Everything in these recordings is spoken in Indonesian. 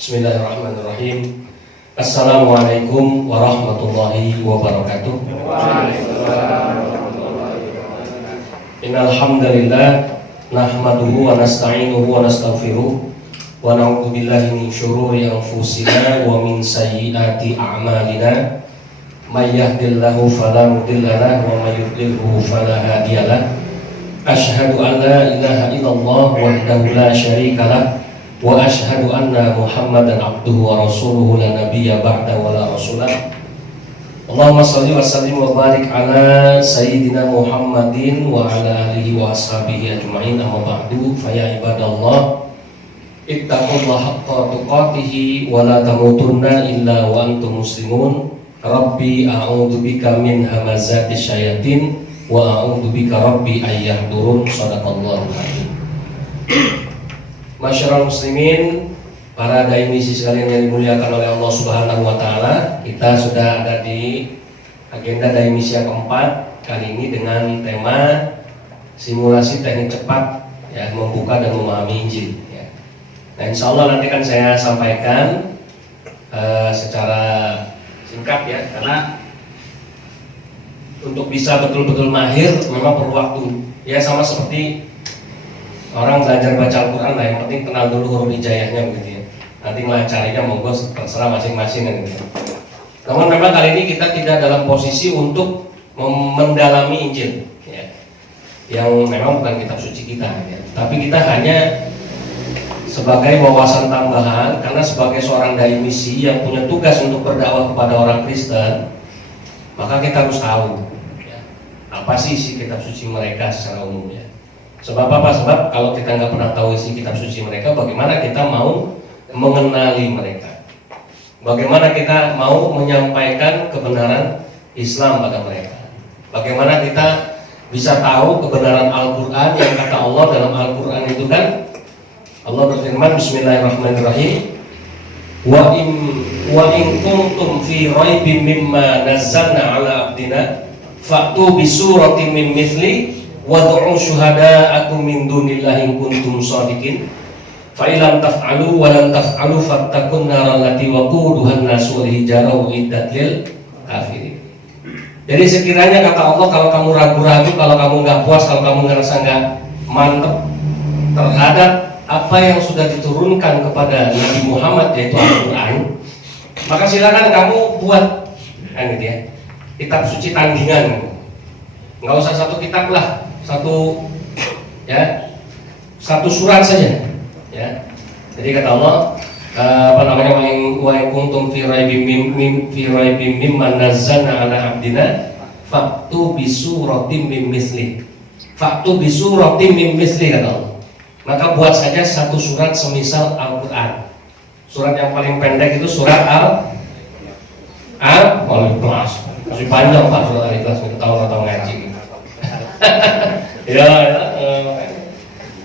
Bismillahirrahmanirrahim. Assalamualaikum warahmatullahi wabarakatuh. Innal hamdalillah nahmaduhu wa nasta'inuhu wa nastaghfiruh wa na'udzu billahi min syururi anfusina wa min sayyiati a'malina. May yahdihillahu fala mudilla lahu wa may yudlilhu fala hadiya lahu. Asyhadu an la ilaha illallah wahdahu la syarika lahu wa asyhadu anna Muhammadan abduhu wa rasuluhu la nabiyya ba'da wa la rasulah. Allahumma shalli wa sallim wa barik ala sayyidina Muhammadin wa ala alihi wa ashabihi ajma'in. Amma ba'du, fa ya ibadallah ittaqullaha haqqa tuqatih wa la tamutunna illa wa antum muslimun. Rabbi a'udzu bika min hamazati syayatin wa a'udzu bika rabbi ayyahdurun. Shadaqallahu alazim. Masyarul muslimin, para dai misi sekalian yang dimuliakan oleh Allah Subhanahu wa taala, kita sudah ada di agenda dai misi yang keempat kali ini dengan tema simulasi teknik cepat ya, membuka dan memahami Injil ya. Nah, insya Allah nanti akan saya sampaikan secara singkat ya, karena untuk bisa betul-betul mahir memang perlu waktu ya, sama seperti orang belajar baca Al-Quran lah, yang penting kenal dulu huruf hijaiyahnya begitu ya. Nanti melacarinya monggo terserah masing-masing kan gitu. Namun memang kali ini kita tidak dalam posisi untuk mendalami Injil ya, yang memang bukan kitab suci kita ya. Tapi kita hanya sebagai wawasan tambahan, karena sebagai seorang dai misi yang punya tugas untuk berdakwah kepada orang Kristen, maka kita harus tahu ya, apa sih isi kitab suci mereka secara umum ya. Sebab apa? Sebab kalau kita nggak pernah tahu isi kitab suci mereka, bagaimana kita mau mengenali mereka? Bagaimana kita mau menyampaikan kebenaran Islam pada mereka? Bagaimana kita bisa tahu kebenaran Al-Quran yang kata Allah dalam Al-Quran itu kan Allah berfirman, Bismillahirrahmanirrahim, wa in kuntum fi raibim mimma nazzalna ala abdina fa'tu bi suratin min mithli wad'u syuhada'akum min dunillahi in kuntum shadiqin fa illam taf'alu wa lam taf'alu fattaqun naral lati waquduha an-nasu wal hijaratu iddat lil kafirin. Jadi sekiranya kata Allah, kalau kamu ragu-ragu, kalau kamu nggak puas, kalau kamu ngerasa nggak mantep terhadap apa yang sudah diturunkan kepada Nabi Muhammad yaitu Al-Quran, maka silakan kamu buat kan gitu ya, kitab suci tandingan. Nggak usah satu kitab lah, satu ya, satu surat saja ya. Jadi kata Allah apa namanya, wa in kuntum fi raibim mimma nazzalna ala abdina fa'tu bi suratin min misli, fa'tu bi suratin min misli kata Allah. Maka buat saja satu surat semisal Al-Quran. Surat yang paling pendek itu surat Al-Ikhlas. Masih panjang Pak surat Al-Ikhlas, kita tahu ngaji. Ya,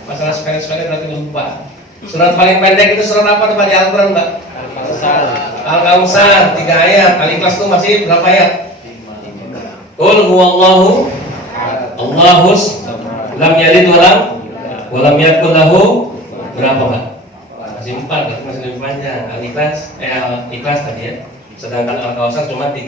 masalah sekali-sekali nanti lupa. Surat paling pendek itu surat apa tuh Pak di Al-Quran, Mbak? Al-Kautsar, 3 ayat. Al-Ikhlas itu masih berapa ayat? Qul huwallahu Allahus lam yalid wa lam yakul lahu berapa Pak? Masih 4, masih lebih panjang. Al-Ikhlas tadi ya. Sedangkan Al-Kautsar cuma 3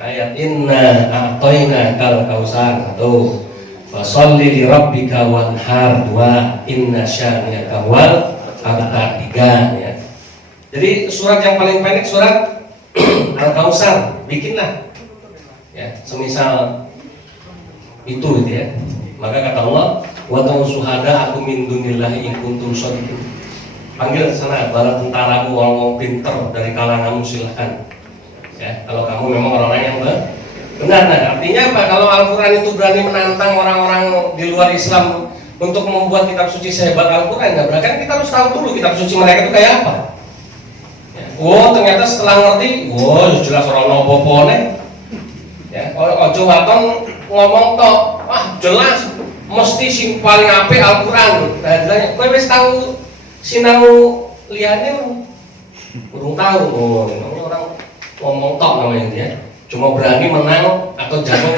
ayat. Inna a'toina kal kautsar, tuh fasholli li rabbika wanhar, 2 inna syani'aka wal abtar, 3 ya. Jadi surat yang paling pendek surat Al-Kautsar, bikinlah ya semisal itu gitu ya. Maka kata Allah, wa ta'usuhada aku min dunillahi in kuntum shadiqin. Panggil sana bala tentaramu, orang pinter dari kalanganmu, silahkan ya, kalau kamu memang orang-orang yang benar. Nah, artinya apa? Kalau Al-Quran itu berani menantang orang-orang di luar Islam untuk membuat kitab suci sehebat Al-Quran, nah berarti kita harus tahu dulu kitab suci mereka itu kayak apa ya. Ternyata setelah ngerti, jelas orang nopo-pone ya, ojo waton ngomong tok, jelas mesti sing paling apik Al-Quran. Nah, jelasnya kowe wis tahu sinau liyane urung tahu. Ini orang ngomong tok namanya dia. Cuma berani menang atau jago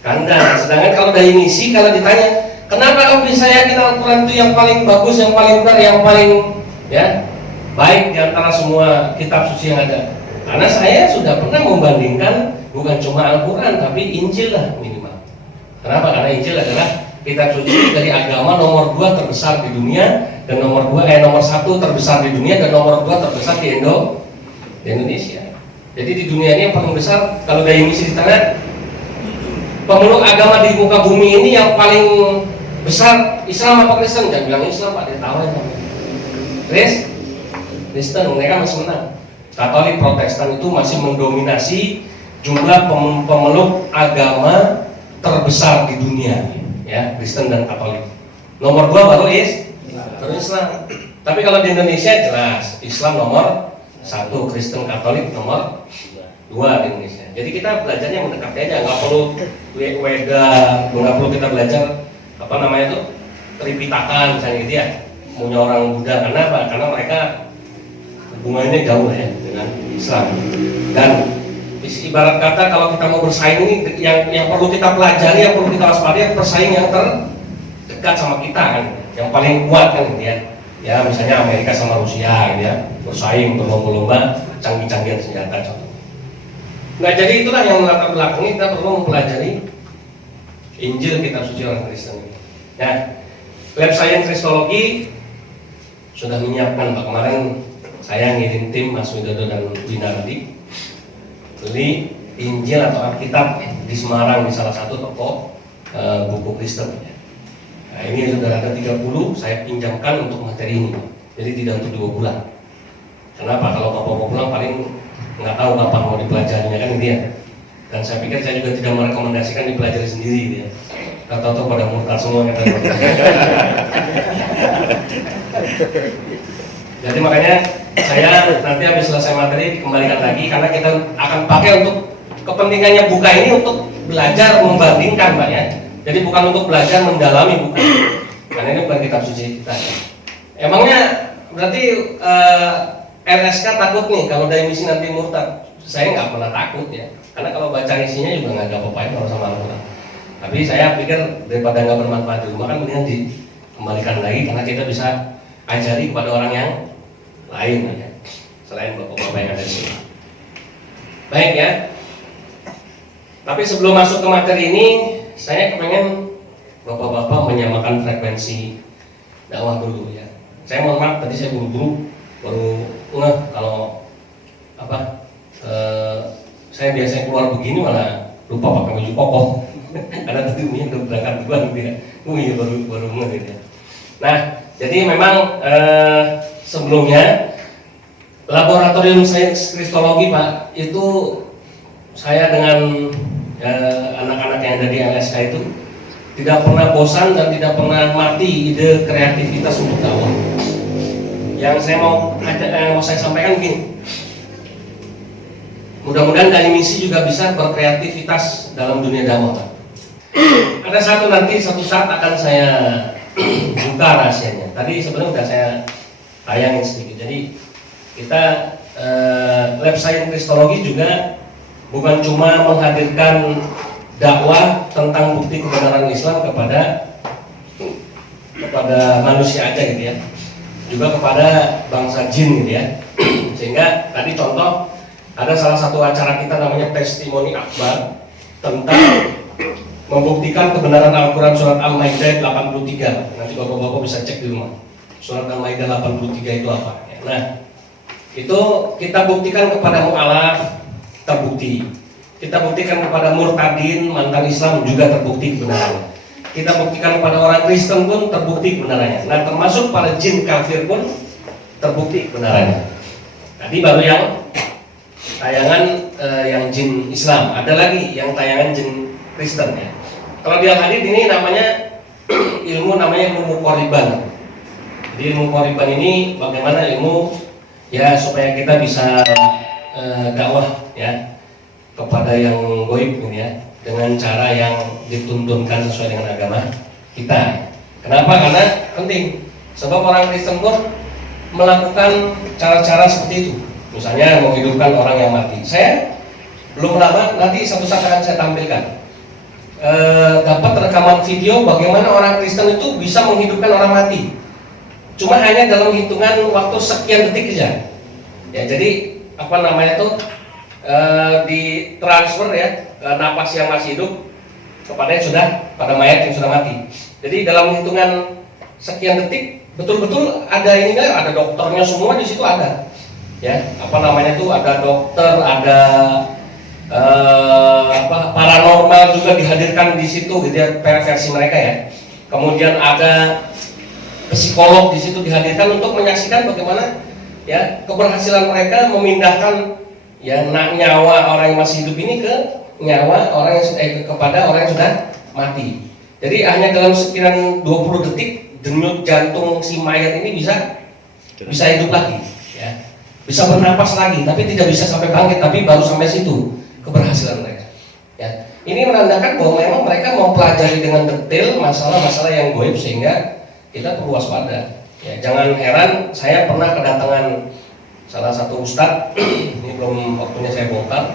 kandang. Sedangkan kalau dari misi, kalau ditanya kenapa kamu bisa yakin Al-Quran itu yang paling bagus, yang paling benar, yang paling ya baik di antara semua kitab suci yang ada. Karena saya sudah pernah membandingkan bukan cuma Al-Quran tapi Injil lah minimal. Kenapa? Karena Injil adalah kitab suci dari agama nomor 2 terbesar di dunia, dan nomor 1 terbesar di dunia, dan nomor 2 terbesar di Indonesia. Jadi di dunia ini yang paling besar, kalau dari misi di tanah, pemeluk agama di muka bumi ini yang paling besar Islam apa Kristen? Jangan bilang Islam, Pak, dia tahu ya. Kristen, mereka masih menang. Katolik, Protestan itu masih mendominasi jumlah pemeluk agama terbesar di dunia, ya, Kristen dan Katolik. Nomor 2 baru Islam. Tapi kalau di Indonesia jelas Islam nomor 1, Kristen Katolik nomor 2 di Indonesia. Jadi kita belajarnya mendekati aja, nggak perlu weda, nggak perlu kita belajar apa namanya itu Tripitakan misalnya gitu ya, punya orang Buddha. Karena apa? Karena mereka hubungannya jauh ya dengan Islam. Dan ibarat kata kalau kita mau bersaing ini, yang perlu kita pelajari, yang perlu kita waspadai, persaing yang terdekat sama kita kan, yang paling kuat kan gitu ya. Ya misalnya Amerika sama Rusia gitu ya, bersaing berlomba-lomba canggih-canggihan senjata contoh. Nah jadi itulah yang melatar belakangi kita perlu mempelajari Injil kitab suci orang Kristen ini. Nah, Lab Science Kristologi sudah menyiapkan, Pak. Kemarin saya ngirim tim Mas Widodo dan Winardi beli Injil atau Alkitab di Semarang di salah satu toko buku Kristen. Nah ini sudah ada 30, saya pinjamkan untuk materi ini, jadi tidak untuk 2 bulan. Kenapa? Kalau Bapak mau pulang paling nggak tahu kapan mau dipelajarinya kan dia. Dan saya pikir saya juga tidak merekomendasikan dipelajari sendiri dia. Tahu-tahu pada murtad semua kata. Jadi makanya saya nanti habis selesai materi dikembalikan lagi, karena kita akan pakai untuk kepentingannya buka ini untuk belajar membandingkan, Pak ya. Jadi bukan untuk belajar mendalami, bukan. Karena ini bukan kitab suci kita. Emangnya berarti RSK takut nih kalau dari misi nanti murtad? Saya nggak pernah takut ya, karena kalau baca isinya juga nggak ada apa-apain kalau sama Al-Quran. Tapi saya pikir daripada nggak bermanfaat di rumah kan mendingan dikembalikan lagi, karena kita bisa ajari kepada orang yang lain ya, selain bapak-bapak yang ada di sini. Baik ya. Tapi sebelum masuk ke materi ini, saya kepengen bapak-bapak menyamakan frekuensi dakwah dulu ya. Saya mohon maaf tadi saya buru-buru baru ngeh kalau apa saya biasanya keluar begini malah lupa pakai baju koko karena tadi udah berangkat duluan gitu ya. Iya baru ngeh gitu ya. Nah jadi memang sebelumnya laboratorium sains kristologi, Pak, itu saya dengan anak-anak yang ada di LSK itu tidak pernah bosan dan tidak pernah mati ide kreativitas untuk dakwah. Yang saya mau sampaikan begini, mudah-mudahan dari misi juga bisa berkreativitas dalam dunia dakwah. Ada satu saat akan saya buka rahasianya. Tadi sebenarnya sudah saya tayangin sedikit. Jadi kita Lab Science Kristologi juga bukan cuma menghadirkan dakwah tentang bukti kebenaran Islam kepada manusia aja gitu ya, juga kepada bangsa jin gitu ya. Sehingga tadi contoh ada salah satu acara kita namanya Testimoni Akbar tentang membuktikan kebenaran Al-Quran surat Al-Maidah 83. Nanti bapak-bapak bisa cek di rumah. Surat Al-Maidah 83 itu apa? Nah, itu kita buktikan kepada mu'alaf, terbukti. Kita buktikan kepada murtadin, mantan Islam, juga terbukti kebenarannya. Kita buktikan kepada orang Kristen pun terbukti kebenarannya. Nah, termasuk para jin kafir pun terbukti kebenarannya. Tadi baru yang tayangan yang jin Islam. Ada lagi yang tayangan jin Kristen ya. Kalau di Al-Hadid ini namanya ilmu muqarriban. Jadi ilmu muqarriban ini bagaimana ilmu ya supaya kita bisa dakwah ya kepada yang goib gitu ya, dengan cara yang dituntunkan sesuai dengan agama kita. Kenapa? Karena penting. Sebab orang Kristen pun melakukan cara-cara seperti itu. Misalnya menghidupkan orang yang mati. Saya belum lama nanti satu saat akan saya tampilkan dapat rekaman video bagaimana orang Kristen itu bisa menghidupkan orang mati. cuma hanya dalam hitungan waktu sekian detik saja. Ya, jadi apa namanya tuh ditransfer ya napas yang masih hidup kepada yang sudah, pada mayat yang sudah mati. Jadi dalam hitungan sekian detik betul-betul ada ininya, ada dokternya semua di situ ada. Ya, apa namanya tuh ada dokter, ada paranormal juga dihadirkan di situ gitu ya, versi mereka ya. Kemudian ada psikolog di situ dihadirkan untuk menyaksikan bagaimana ya keberhasilan mereka memindahkan ya nyawa orang yang masih hidup ini ke nyawa orang yang kepada orang yang sudah mati. Jadi hanya dalam sekiranya 20 detik denyut jantung si mayat ini bisa hidup lagi ya. Bisa bernapas lagi, tapi tidak bisa sampai bangkit, tapi baru sampai situ keberhasilan mereka. Ya, ini menandakan bahwa memang mereka mempelajari dengan detail masalah-masalah yang goib sehingga kita perlu waspada. Ya, jangan heran, saya pernah kedatangan salah satu ustadz, ini belum waktunya saya bongkar,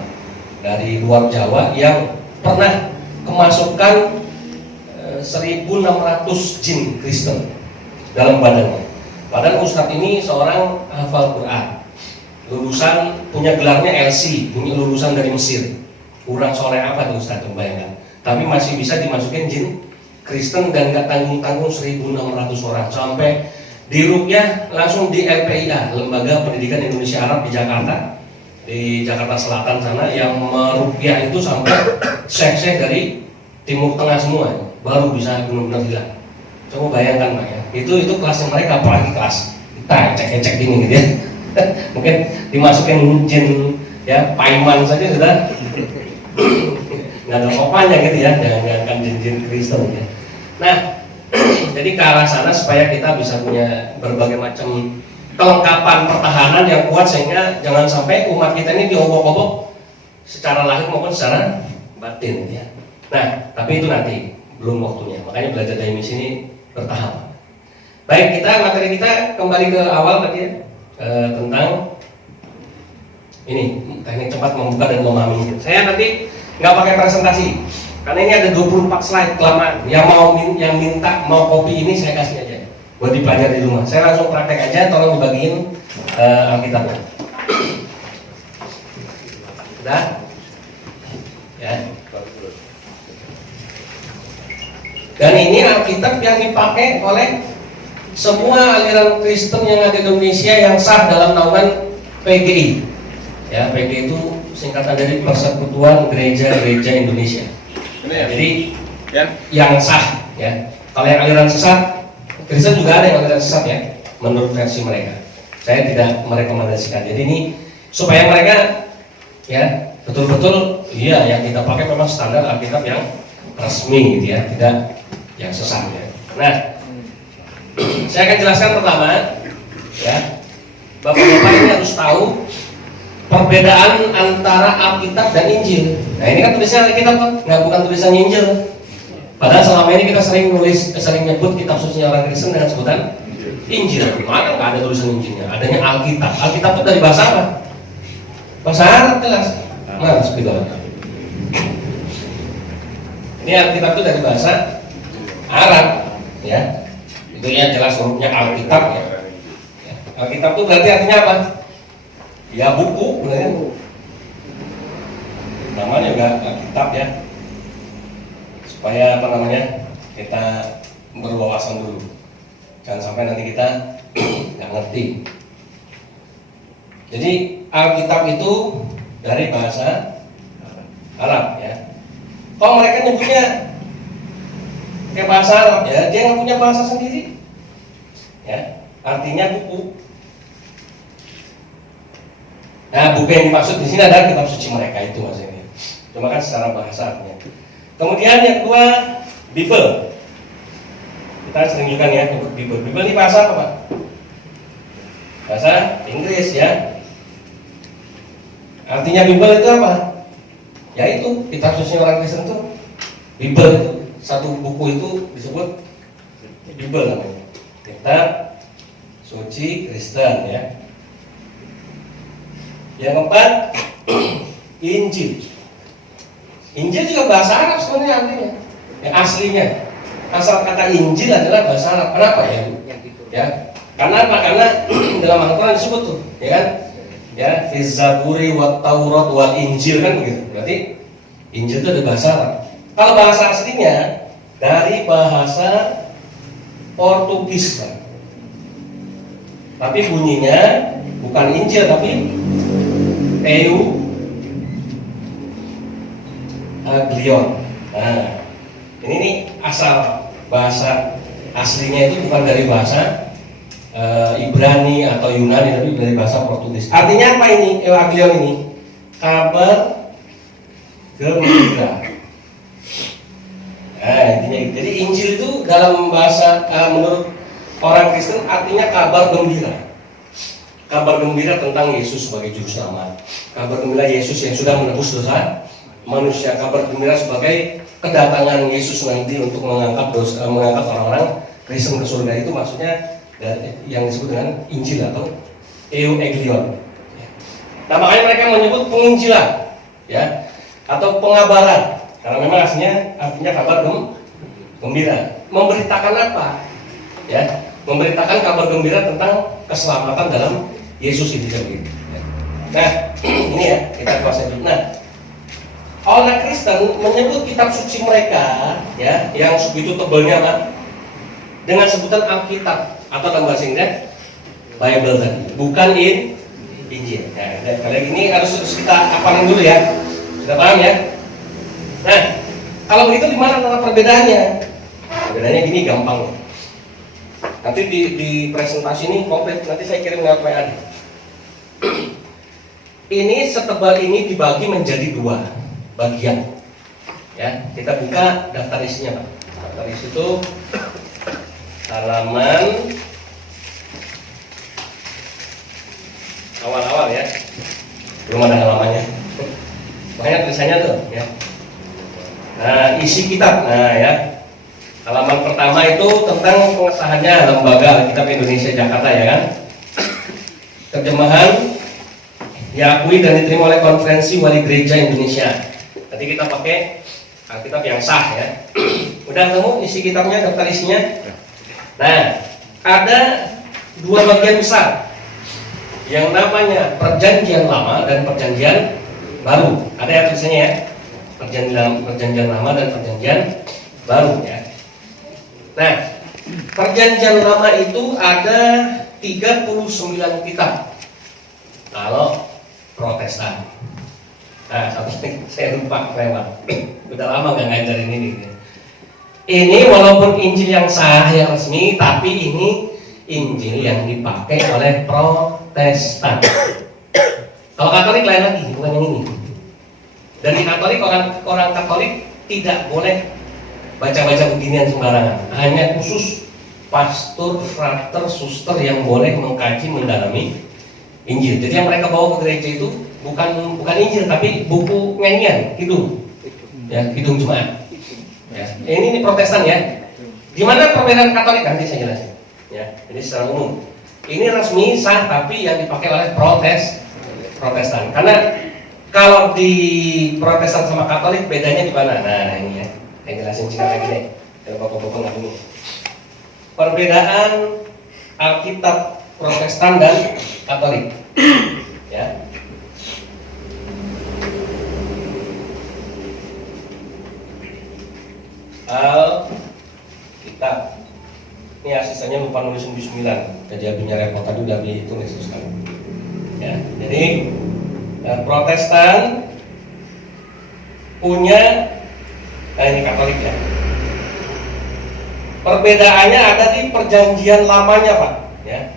dari luar Jawa yang pernah kemasukan 1.600 jin Kristen dalam badannya. Padahal ustadz ini seorang hafal Quran, lulusan, punya gelarnya LC, punya lulusan dari Mesir. Kurang soleh apa tuh ustadz, bayangkan. Tapi masih bisa dimasukin jin Kristen dan gak tanggung-tanggung 1.600 orang. Sampai di Rukyah langsung di LPIA, Lembaga Pendidikan Indonesia Arab di Jakarta Selatan sana, yang merukyah itu sampai syekh-syekh dari Timur Tengah semua, baru bisa benar-benar hilang. Coba bayangkan Pak ya, itu kelasnya mereka, apalagi kelas kita cek-cek gini gitu ya. Mungkin dimasukin jin ya Paiman saja sudah nggak ada kopanya gitu ya, jangan jin-jin Kristen ya. Nah, jadi ke arah sana supaya kita bisa punya berbagai macam kelengkapan pertahanan yang kuat sehingga jangan sampai umat kita ini diobok-obok secara lahir maupun secara batin ya. Nah, tapi itu nanti belum waktunya. Makanya belajar dari misi ini bertahap. Baik, materi kita kembali ke awal tadi ya, tentang ini teknik cepat membuka dan memahami. Saya nanti nggak pakai presentasi karena ini ada 24 slide kelamaan. Yang minta mau kopi ini saya kasih aja buat dipelajari di rumah. Saya langsung praktek aja, tolong dibagiin Alkitabnya. Sudah? Ya. Dan ini Alkitab yang dipakai oleh semua aliran Kristen yang ada di Indonesia yang sah dalam naungan PGI. Ya, PGI itu singkatan dari Persekutuan Gereja-Gereja Indonesia. Jadi yang sah ya. Kalau yang aliran sesat, Kristen juga ada yang aliran sesat ya, menurut versi mereka. Saya tidak merekomendasikan. Jadi ini supaya mereka ya betul-betul iya yang kita pakai memang standar Alkitab yang resmi gitu ya, tidak yang sesat ya. Nah, saya akan jelaskan pertama ya. Bapak-bapak ini harus tahu perbedaan antara Alkitab dan Injil. Nah, ini kan tulisan Alkitab kan, nggak bukan tulisan Injil. Padahal selama ini kita sering nyebut kitab sucinya orang Kristen dengan sebutan Injil. Mana nggak ada tulisan Injilnya? Adanya Alkitab. Alkitab itu dari bahasa apa? Bahasa Arab jelas. Mana spidol? Ini Alkitab itu dari bahasa Arab, ya. Itu ya jelas hurufnya Alkitab ya. Alkitab itu berarti artinya apa? Ya buku, sebenarnya. Namanya juga Alkitab ya. Supaya apa namanya kita berwawasan dulu, jangan sampai nanti kita nggak ngerti. Jadi Alkitab itu dari bahasa Arab ya. Kalau mereka nyebutnya kayak bahasa Arab ya, dia nggak punya bahasa sendiri ya, artinya buku. Nah, buku yang dimaksud di sini adalah kitab suci mereka itu maksudnya. Cuma kan secara bahasa artinya. Kemudian yang kedua, Bible. Kita sering juga ya nyebut Bible. Bible ini bahasa apa Pak? Bahasa Inggris ya. Artinya Bible itu apa? Ya itu, kitab suci orang Kristen itu Bible itu. Satu buku itu disebut Bible namanya. Kitab suci Kristen ya. Yang keempat, Injil. Injil juga bahasa Arab sebenarnya artinya. Yang aslinya, asal kata Injil adalah bahasa Arab. Kenapa ya? Ya, Karena apa? Karena dalam Al-Quran disebut tuh, ya kan? Ya, fiz zaburi wat taurat wal injil kan begitu. Berarti Injil itu ada bahasa Arab. Kalau bahasa aslinya dari bahasa Portugis, Pak. Tapi bunyinya bukan Injil tapi Euangelion. Nah, ini nih asal bahasa aslinya itu bukan dari bahasa Ibrani atau Yunani, tapi dari bahasa Portugis. Artinya apa ini Euangelion ini? Kabar gembira. Nah, intinya jadi Injil itu dalam bahasa menurut orang Kristen artinya kabar gembira. Kabar gembira tentang Yesus sebagai juru selamat. Kabar gembira Yesus yang sudah menebus dosa manusia. Kabar gembira sebagai kedatangan Yesus nanti untuk mengangkat orang-orang Kristen ke surga. Itu maksudnya yang disebut dengan Injil atau Euangelion. Nah, makanya mereka menyebut penginjilan, ya, atau pengabaran. Karena memang aslinya artinya kabar gembira. Memberitakan apa? Ya, memberitakan kabar gembira tentang keselamatan dalam Yesus itu sendiri. Nah, ini ya kita kuasai dulu. Nah, orang Kristen menyebut kitab suci mereka, ya, yang begitu tebalnya Pak, dengan sebutan Alkitab atau dalam bahasa Inggris Bible tadi, bukan Injil. Nah, kali ini harus kita hafalin dulu ya. Sudah paham ya? Nah, kalau begitu gimana antara perbedaannya? Perbedaannya gini gampang. Nanti di presentasi ini komplit, nanti saya kirim lewat WA. Ini setebal ini dibagi menjadi 2 bagian. Ya, kita buka daftar isinya, Pak. Daftar isi itu halaman awal-awal ya. Belum ada halamannya. Banyak tulisannya tuh, ya. Nah, isi kitab. Nah, ya. Halaman pertama itu tentang pengesahannya Lembaga Alkitab Indonesia Jakarta, ya kan? Terjemahan diakui dan diterima oleh Konferensi Wali Gereja Indonesia. Nanti kita pakai Alkitab yang sah, ya. Udah ketemu isi kitabnya, daftar isinya? Nah, ada 2 bagian besar yang namanya Perjanjian Lama dan Perjanjian Baru. Ada ya tulisannya ya? Perjanjian Lama dan Perjanjian Baru, ya. Nah, Perjanjian Lama itu ada 39 kitab kalau Protestan. Nah, satu saya lupa lewat. Udah lama nggak ngajarin ini. Ini walaupun Injil yang sah, yang resmi, tapi ini Injil yang dipakai oleh Protestan. Kalau Katolik lain lagi, bukan yang ini. Dan di Katolik orang Katolik tidak boleh baca-baca beginian sembarangan. Hanya khusus pastor, frater, suster yang boleh mengkaji mendalami Injil. Jadi yang mereka bawa ke gereja itu bukan Injil tapi buku nyanyian, kidung. Ya, kidung Jumat. Ya. Ini Protestan ya. Gimana perbedaan Katolik nanti saya jelasin. Ya, ini secara umum. Ini resmi sah tapi yang dipakai oleh Protestan. Karena kalau di Protestan sama Katolik bedanya di mana? Nah, ini ya. Saya jelasin singkat lagi deh. Kalau Bapak-bapak nggak bingung. Perbedaan Alkitab Protestan dan Katolik. Ya. Alkitab. Ini asistennya lupa nulis 9. Kejabinya repot tadi udah ditulis sekarang. Ya, jadi Protestan punya, nah ini Katolik ya. Perbedaannya ada di Perjanjian Lamanya, Pak. Ya,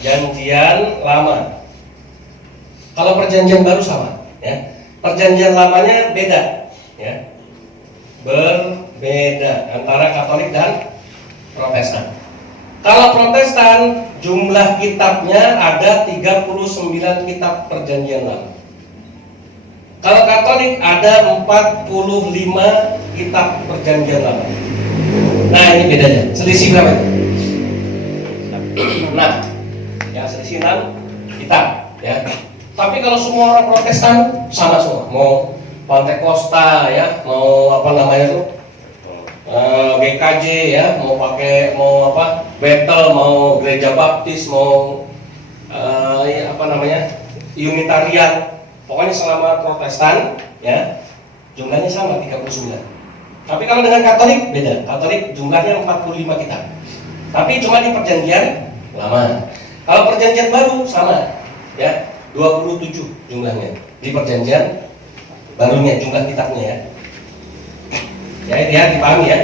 Perjanjian Lama. Kalau Perjanjian Baru sama, ya. Perjanjian Lamanya beda, ya. Berbeda antara Katolik dan Protestan. Kalau Protestan jumlah kitabnya ada 39 kitab Perjanjian Lama. Kalau Katolik ada 45 kitab Perjanjian Lama. Nah, ini bedanya. Selisih berapa? 6. Ya, selisih 6 kitab, ya. Tapi kalau semua orang Protestan sama semua. Mau Pantekosta ya, mau apa namanya tuh? GKJ ya, mau Bethel, mau gereja baptis, mau Unitarian, pokoknya selama Protestan ya jumlahnya sama 39. Tapi kalau dengan Katolik beda. Katolik jumlahnya 45 kita. Tapi cuma di perjanjian lama. Kalau perjanjian baru sama ya 27 jumlahnya di perjanjian barunya, jumlah kitabnya ya dipahami ya.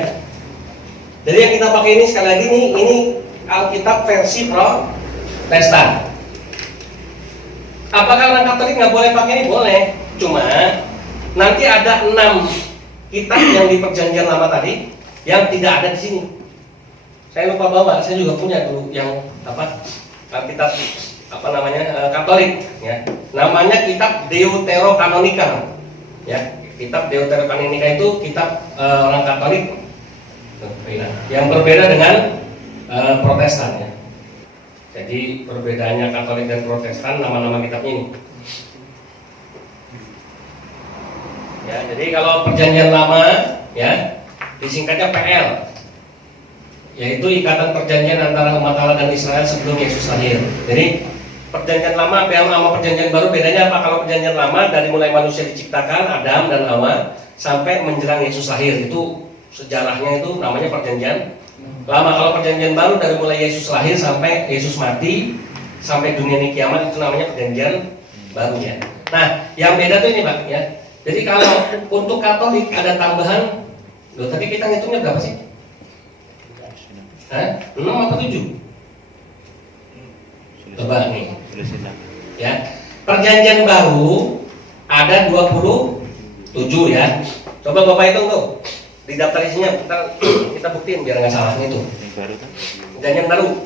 Jadi yang kita pakai ini sekali lagi ini Alkitab versi Protestan. Apakah orang Katolik nggak boleh pakai ini? Boleh. Cuma nanti ada 6 kitab yang di perjanjian lama tadi yang tidak ada di sini. Saya lupa bawa. Saya juga punya dulu yang Alkitab Katolik. Ya. Namanya kitab Deuterokanonika. Ya, kitab Deuterokanonika itu kitab orang Katolik yang berbeda dengan Protestan ya. Jadi perbedaannya Katolik dan Protestan nama-nama kitabnya ini. Ya, jadi kalau perjanjian lama ya disingkatnya PL, yaitu ikatan perjanjian antara umat Allah dan Israel sebelum Yesus lahir. Jadi perjanjian lama sama perjanjian baru bedanya apa? Kalau perjanjian lama dari mulai manusia diciptakan Adam dan Hawa sampai menjelang Yesus lahir, itu sejarahnya itu namanya perjanjian lama. Kalau perjanjian baru dari mulai Yesus lahir sampai Yesus mati sampai dunia ini kiamat, itu namanya perjanjian baru ya. Nah, yang beda tuh ini Pak ya. Jadi kalau untuk Katolik ada tambahan, tadi kita ngitungnya berapa sih? 6 apa 7? Coba nih. Ya. Perjanjian baru ada 27 ya. Coba Bapak hitung tuh. Di daftar isinya kita buktiin biar nggak salah itu. Perjanjian baru.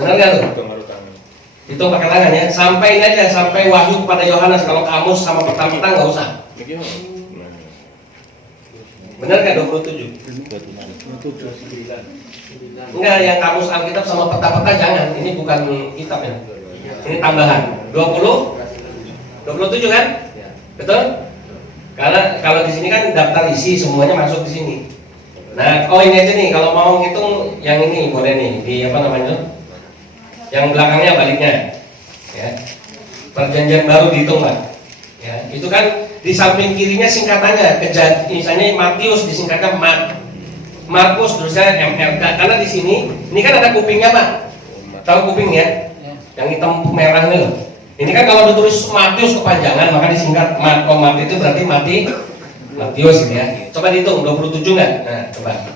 Benar nggak tuh? Itu pakai tangan ya. Sampai ini aja, sampai Wahyu kepada Yohanes. Kalau kamus sama peta-peta nggak usah. Benar nggak 27? Enggak, yang kamus Alkitab sama peta-peta jangan. Ini bukan kitab ya. Ini tambahan. 27 kan? Betul? Karena kalau di sini kan daftar isi semuanya masuk di sini. Nah, ini aja nih. Kalau mau ngitung yang ini boleh nih di yang belakangnya baliknya. Ya. Perjanjian baru dihitung Pak. Ya, itu kan di samping kirinya singkatannya. Misalnya Matius disingkatnya Markus tulisannya MRK. Karena di sini ini kan ada kupingnya Pak. Tahu kuping ya? Yang hitam merah ini loh. Ini kan kalau ditulis Matius kepanjangan maka disingkat Mat itu berarti Matius gitu ya. Coba dihitung 27 nggak? Nah, coba.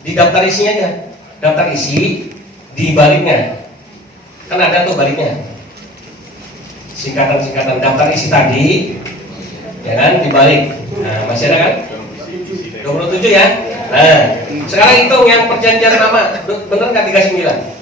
Di daftar isinya aja. Daftar isi di baliknya. Kan ada tuh baliknya. Singkatan-singkatan daftar isi tadi ya kan dibalik. Nah, masih ada kan? 27 ya. Nah, sekarang hitung yang perjanjian lama. Bener nggak 39?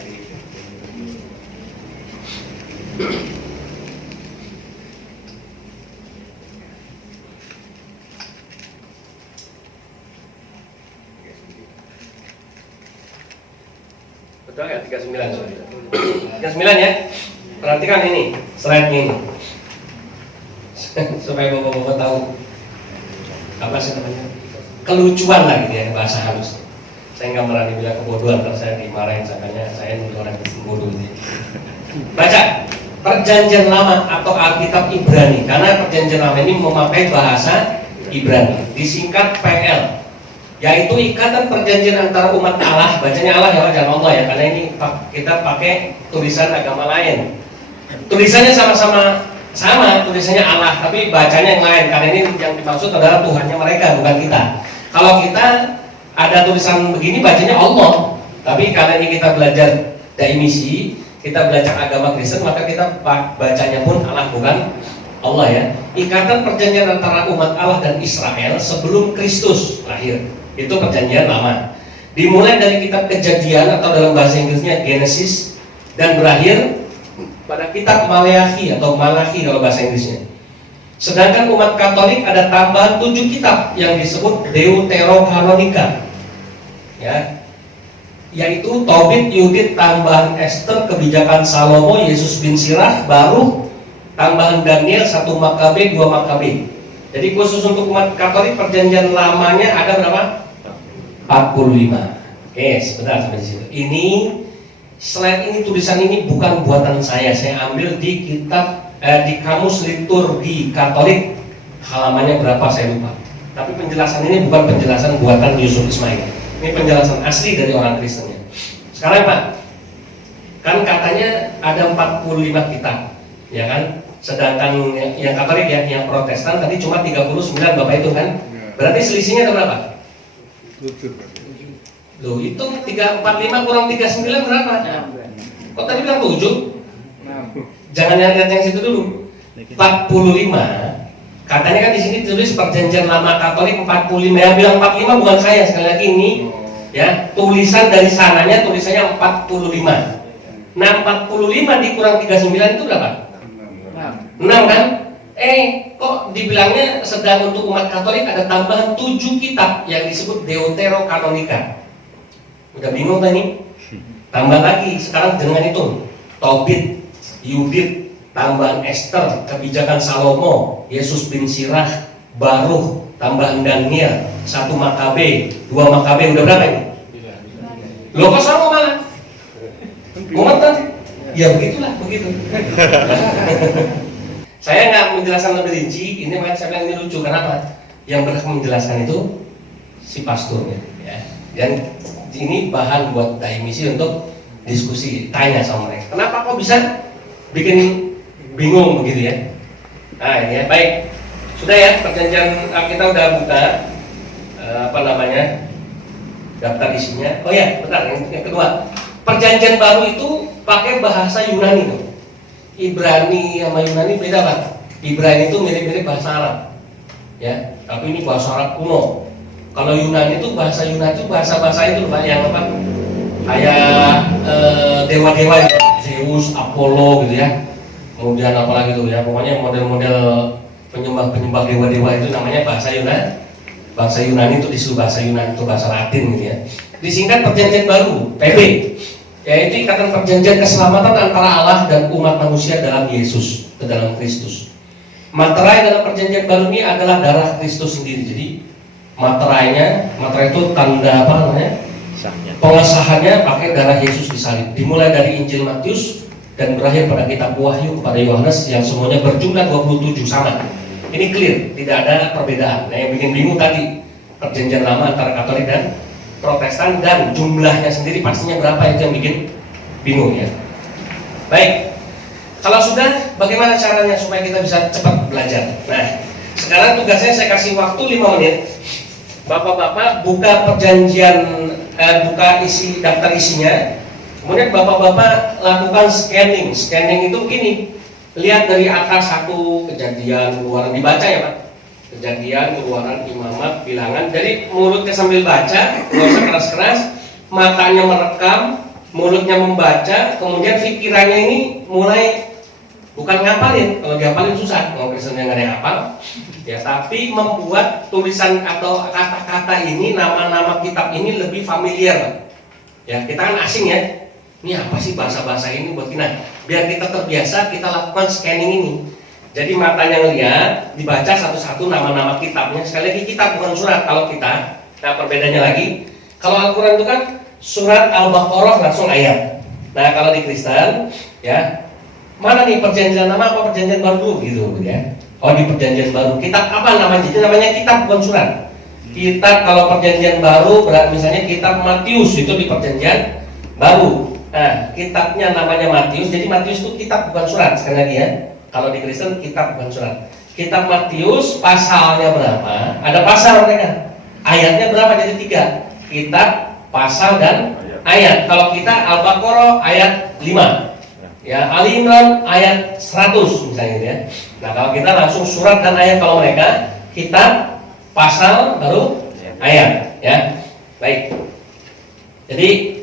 Betul nggak 39? 39 ya. Perhatikan ini slide-nya ini. Supaya bapak-bapak tahu apa sih namanya kelucuan lah gitu ya, bahasa halus. Saya nggak berani bilang kebodohan, kalau saya dimarahin samanya saya nih orang bodoh gitu. Baca perjanjian lama atau Alkitab Ibrani, karena perjanjian lama ini memakai bahasa Ibrani, disingkat PL, yaitu ikatan perjanjian antara umat Allah. Bacanya Allah ya, jangan Allah ya, karena ini kita pakai tulisan agama lain. Tulisannya sama tulisannya Allah, tapi bacanya yang lain, karena ini yang dimaksud adalah Tuhannya mereka, bukan kita. Kalau kita ada tulisan begini bacanya Allah, tapi karena ini kita belajar daimisi, kita belajar agama Kristen, maka kita bacanya pun Allah, bukan Allah ya. Ikatan perjanjian antara umat Allah dan Israel sebelum Kristus lahir, itu perjanjian lama. Dimulai dari kitab Kejadian atau dalam bahasa Inggrisnya Genesis, dan berakhir pada kitab Maleakhi atau Malachi kalau bahasa Inggrisnya. Sedangkan umat Katolik ada tambahan 7 kitab yang disebut Deuterokanonika, ya, yaitu Tobit, Yudit, tambahan Ester, kebijakan Salomo, Yesus bin Sirach, Baruch, tambahan Daniel, 1 Makabe, 2 Makabe. Jadi khusus untuk umat Katolik perjanjian lamanya ada berapa? 45. Oke, sebentar sampai di situ. Ini slide ini, tulisan ini bukan buatan saya ambil di kitab di kamus liturgi Katolik, halamannya berapa saya lupa. Tapi penjelasan ini bukan penjelasan buatan Yusuf Ismail. Ini penjelasan asli dari orang Kristennya. Sekarang Pak, kan katanya ada 45 kitab, ya kan? Sedangkan yang Katolik ya, yang Protestan tadi cuma 39 Bapak itu kan? Berarti selisihnya ada berapa? Loh, itu 345 kurang 39 berapa? Kok tadi bilang 7? Jangan lihat yang situ dulu. 45. Katanya kan di sini tulis perjanjian lama Katolik 45. Yang bilang 45 bukan saya, sekali lagi ini ya, tulisan dari sananya tulisannya 45. Nah, 45 dikurang 39 itu berapa? 6 kan? Kok dibilangnya sedang untuk umat Katolik ada tambahan 7 kitab yang disebut Deuterokanonika. Udah bingung kan ini? Tambah lagi, sekarang dengan hitung Tobit, Yudit, tambahan Esther, kebijakan Salomo, Yesus bin Sirah, Baruch, tambahan Daniel, 1 Makabe, 2 Makabe, udah berapa ini? Loh kok sama malah? Umat kan? Ya begitulah, begitu. Saya nggak menjelaskan lebih rinci, ini makanya saya bilang ini lucu. Kenapa? Yang berhak menjelaskan itu si pastornya, ya. Dan ini bahan buat dai misi untuk diskusi, tanya sama mereka. Kenapa kok bisa bikin bingung begitu ya? Nah ini ya, baik. Sudah ya, perjanjian kita udah buka daftar isinya. Oh ya, bentar, yang kedua. Perjanjian baru itu pakai bahasa Yunani tuh. Ibrani sama Yunani beda Pak. Ibrani itu mirip-mirip bahasa Arab. Ya, tapi ini bahasa Arab kuno. Kalau Yunani itu bahasa Yunani itu bahasa-bahasa itu Pak, yang apa? Kayak dewa-dewa itu, Zeus, Apollo gitu ya. Kemudian apalagi tuh ya, pokoknya model-model penyembah-penyembah dewa-dewa itu namanya bahasa Yunani. Bahasa Yunani itu disuruh bahasa Yunani itu bahasa Latin gitu ya. Disingkat perjanjian baru, PB, yaitu ikatan perjanjian keselamatan antara Allah dan umat manusia dalam Yesus, ke dalam Kristus. Materai dalam perjanjian baru ini adalah darah Kristus sendiri. Jadi materai itu tanda apa namanya? Pengesahannya pakai darah Yesus disalib. Dimulai dari Injil Matius dan berakhir pada kitab Wahyu kepada Yohanes yang semuanya berjumlah 27 sama. Ini clear, tidak ada perbedaan. Nah, yang bikin bingung tadi perjanjian lama antara Katolik dan Protestan, dan jumlahnya sendiri pastinya berapa, itu yang bikin bingung ya. Baik, kalau sudah, bagaimana caranya supaya kita bisa cepat belajar? Nah, sekarang tugasnya saya kasih waktu 5 menit. Bapak-bapak buka perjanjian, buka isi daftar isinya. Kemudian bapak-bapak lakukan scanning. Scanning itu begini, lihat dari atas satu Kejadian, Keluaran, dibaca ya Pak. Kejadian, Keluaran, Imamat, Bilangan. Jadi mulutnya sambil baca, nggak usah keras-keras, matanya merekam, mulutnya membaca, kemudian pikirannya ini mulai bukan ngapalin. Kalau dihafalin susah, kalau Kristennya nggak ada yang hafal. Ya, tapi membuat tulisan atau kata-kata ini, nama-nama kitab ini lebih familiar Pak. Ya, kita kan asing ya. Ini apa sih bahasa-bahasa ini buat kita? Biar kita terbiasa, kita lakukan scanning ini. Jadi matanya ngelihat, dibaca satu-satu nama-nama kitabnya. Sekali lagi kitab bukan surat. Kalau kita, nah perbedaannya lagi, kalau Al-Quran itu kan surat Al-Baqarah langsung ayat. Nah kalau di Kristen, ya mana nih perjanjian lama apa perjanjian baru gitu ya? Oh di perjanjian baru. Kitab apa namanya? Jadi namanya kitab bukan surat. Kitab kalau perjanjian baru, misalnya kitab Matius itu di perjanjian baru. Nah kitabnya namanya Matius. Jadi Matius itu kitab bukan surat. Sekali lagi ya. Kalau di Kristen kitab bukan surat. Kitab Matius pasalnya berapa? Ada pasal mereka. Ayatnya berapa? Jadi 3. Kitab, pasal dan ayat. Kalau kita Al-Baqarah ayat 5. Ya, Ali Imran ayat 100 misalnya gitu ya. Nah, kalau kita langsung surat dan ayat. Kalau mereka kitab, pasal baru ayat ya. Baik. Jadi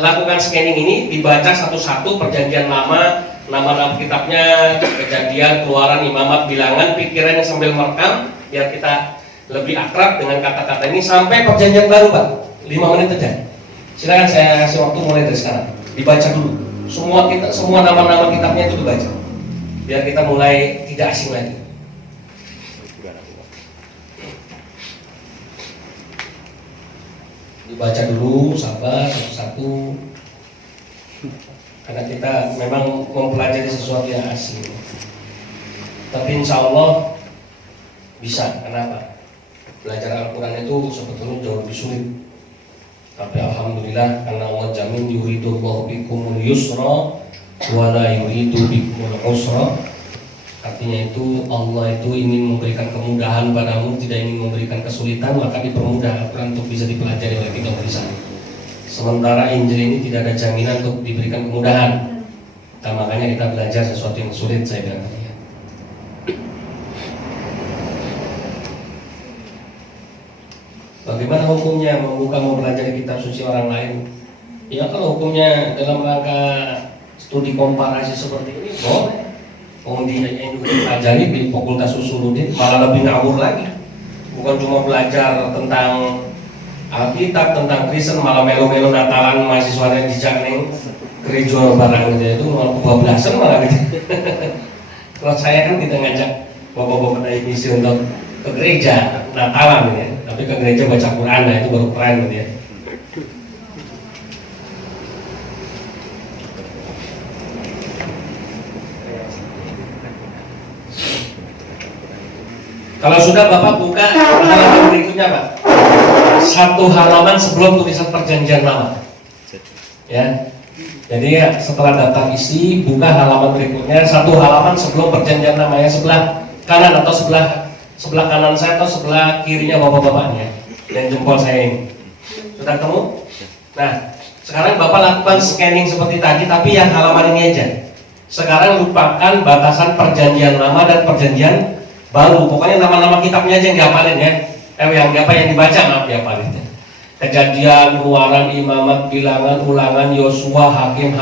lakukan scanning ini, dibaca satu-satu perjanjian lama, nama-nama kitabnya, Kejadian, Keluaran, Imamat, Bilangan, pikirannya sambil merekam biar kita lebih akrab dengan kata-kata ini sampai perjanjian baru Pak. 5 menit aja. Silakan saya kasih waktu mulai dari sekarang. Dibaca dulu. Semua nama-nama kitabnya itu dibaca. biar kita mulai tidak asing lagi. Dibaca dulu, sabar satu-satu, karena kita memang mempelajari sesuatu yang asing. Tapi insya Allah bisa. Kenapa? Belajar Al-Quran itu sebetulnya jauh lebih sulit. Tapi alhamdulillah karena Allah jamin yuridullahu bikumul yusra wa la yuridu bikumul usra. Artinya itu Allah itu ingin memberikan kemudahan padamu, tidak ingin memberikan kesulitan, maka dipermudah Al-Quran untuk bisa dipelajari oleh kita di sana. Sementara Injil ini tidak ada jaminan untuk diberikan kemudahan. Nah, makanya kita belajar sesuatu yang sulit, saya bilang. Bagaimana hukumnya membuka mempelajari kitab suci orang lain? Ya kalau hukumnya dalam rangka studi komparasi seperti ini boleh. Kemudian yang juga dipelajari di Fakultas Usuluddin malah lebih ngawur lagi. Bukan cuma belajar tentang Alkitab, tentang Kristen, malah melo-melo Natalan mahasiswa yang dijaneng gereja barang gitu, itu malah kebablasan malah gitu. Kalau saya kan tidak ngajak bapak-bapak dari misi untuk ke gereja Natalan ya, tapi ke gereja baca Quran, nah itu baru keren gitu ya. Kalau sudah Bapak buka halaman berikutnya Pak, satu halaman sebelum tulisan perjanjian lama. Ya, jadi setelah daftar isi, buka halaman berikutnya, satu halaman sebelum perjanjian lama, yang sebelah kanan atau sebelah kanan saya atau sebelah kirinya bapak-bapaknya, dan jempol saya ini. Sudah ketemu? Nah, sekarang Bapak lakukan scanning seperti tadi, tapi yang halaman ini aja. Sekarang lupakan batasan perjanjian lama dan perjanjian baru, pokoknya nama-nama kitabnya aja yang dihafalin ya. Yang dibaca, maaf dihafalin. Kejadian, Keluaran, Imamat, Bilangan, Ulangan, Yosua, Hakim,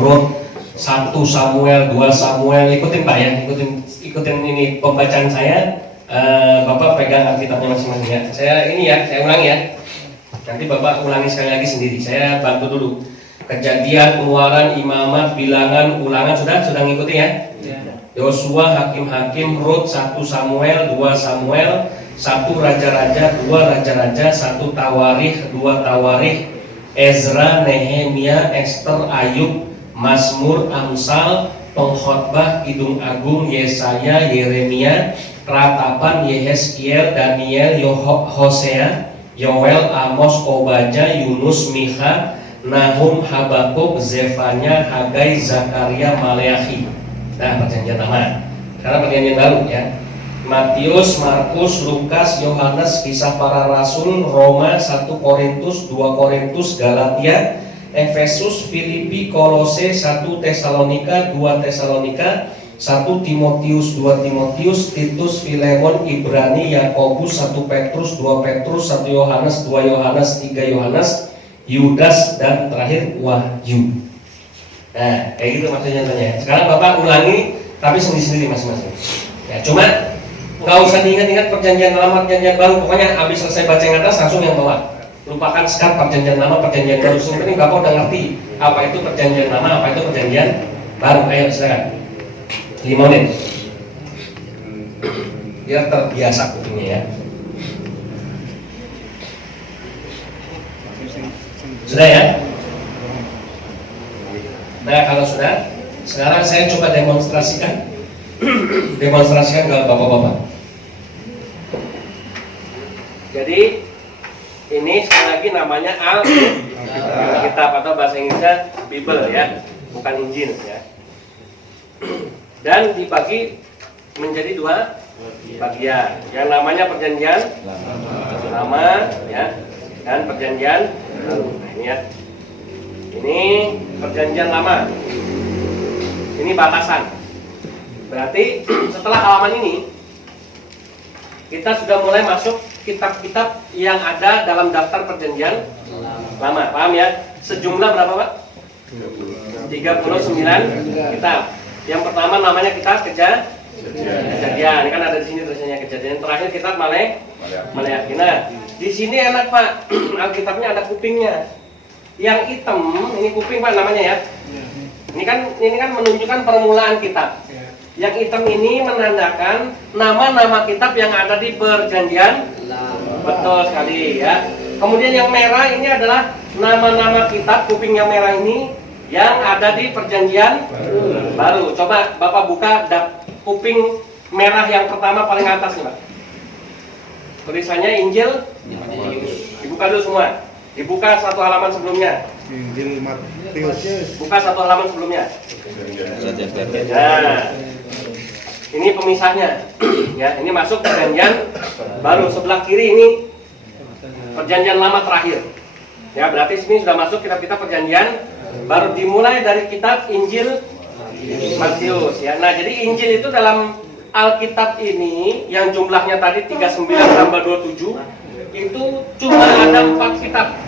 Rut, 1 Samuel, 2 Samuel. Ikutin Pak ya, ikutin ini pembacaan saya. Bapak pegang Alkitabnya masing-masing ya. Saya ulangi ya. Nanti Bapak ulangi sekali lagi sendiri. Saya bantu dulu. Kejadian, Keluaran, Imamat, Bilangan, Ulangan, sudah ngikutin ya? Yosua, Hakim, Rut, 1 Samuel, 2 Samuel, 1 Raja-Raja, 2 Raja-Raja, 1 Tawarikh, 2 Tawarikh, Ezra, Nehemia, Ester, Ayub, Mazmur, Amsal, Pengkhotbah, Kidung Agung, Yesaya, Yeremia, Ratapan, Yehezkiel, Daniel, Hosea, Yoel, Amos, Obadya, Yunus, Micha, Nahum, Habakuk, Zefanya, Hagai, Zakaria, Maleakhi. Nah, perjanjian lama. Sekarang perjanjian baru ya. Matius, Markus, Lukas, Yohanes, Kisah Para Rasul, Roma, 1 Korintus, 2 Korintus, Galatia, Efesus, Filipi, Kolose, 1 Tesalonika, 2 Tesalonika, 1 Timotius, 2 Timotius, Titus, Filemon, Ibrani, Yakobus, 1 Petrus, 2 Petrus, 1 Yohanes, 2 Yohanes, 3 Yohanes, Yudas, dan terakhir Wahyu. Nah, kayak gitu maksudnya tanya. Sekarang Bapak ulangi, tapi sendiri-sendiri masing-masing. Ya, cuma nggak usah diingat-ingat perjanjian lama, perjanjian baru. Pokoknya habis selesai baca yang atas langsung yang bawah. Lupakan sekat perjanjian lama, perjanjian baru. Yang penting Bapak udah ngerti apa itu perjanjian lama, apa itu perjanjian baru. Ayo silakan. 5 menit. Biar terbiasa kupingnya ya. Sudah ya? Nah, kalau sudah, sekarang saya coba demonstrasikan ke bapak-bapak. Jadi ini sekali lagi namanya Alkitab atau bahasa Inggrisnya Bible ya, bukan Injil ya. Dan dibagi menjadi 2 bagian. Yang namanya perjanjian lama ya, dan perjanjian baru. Nah, ini ya. Ini perjanjian lama. Ini batasan. Berarti setelah halaman ini kita sudah mulai masuk kitab-kitab yang ada dalam daftar perjanjian lama. Paham ya? Sejumlah berapa Pak? 39 kitab. Yang pertama namanya kitab Kejadian. Ini kan ada di sini tulisannya Kejadian. Terakhir kitab Maleakhi. Nah, di sini enak Pak. Alkitabnya ada kupingnya. Yang hitam ini kuping Pak namanya ya. Ini kan menunjukkan permulaan kitab. Yang hitam ini menandakan nama-nama kitab yang ada di perjanjian. Betul sekali ya. Kemudian yang merah ini adalah nama-nama kitab, kuping yang merah ini yang ada di perjanjian baru. Coba Bapak buka kuping merah yang pertama paling atas nih, Pak. Tulisannya Injil. Dibuka dulu semua. Dibuka satu halaman sebelumnya. Injil Matius. Buka satu halaman sebelumnya. Nah, ini pemisahnya. Ya, ini masuk perjanjian baru. Sebelah kiri ini perjanjian lama terakhir. Ya, berarti sini sudah masuk kitab-kitab perjanjian baru, dimulai dari kitab Injil Matius. Ya, nah jadi Injil itu dalam Alkitab ini yang jumlahnya tadi 39 tambah 27 itu cuma ada 4 kitab.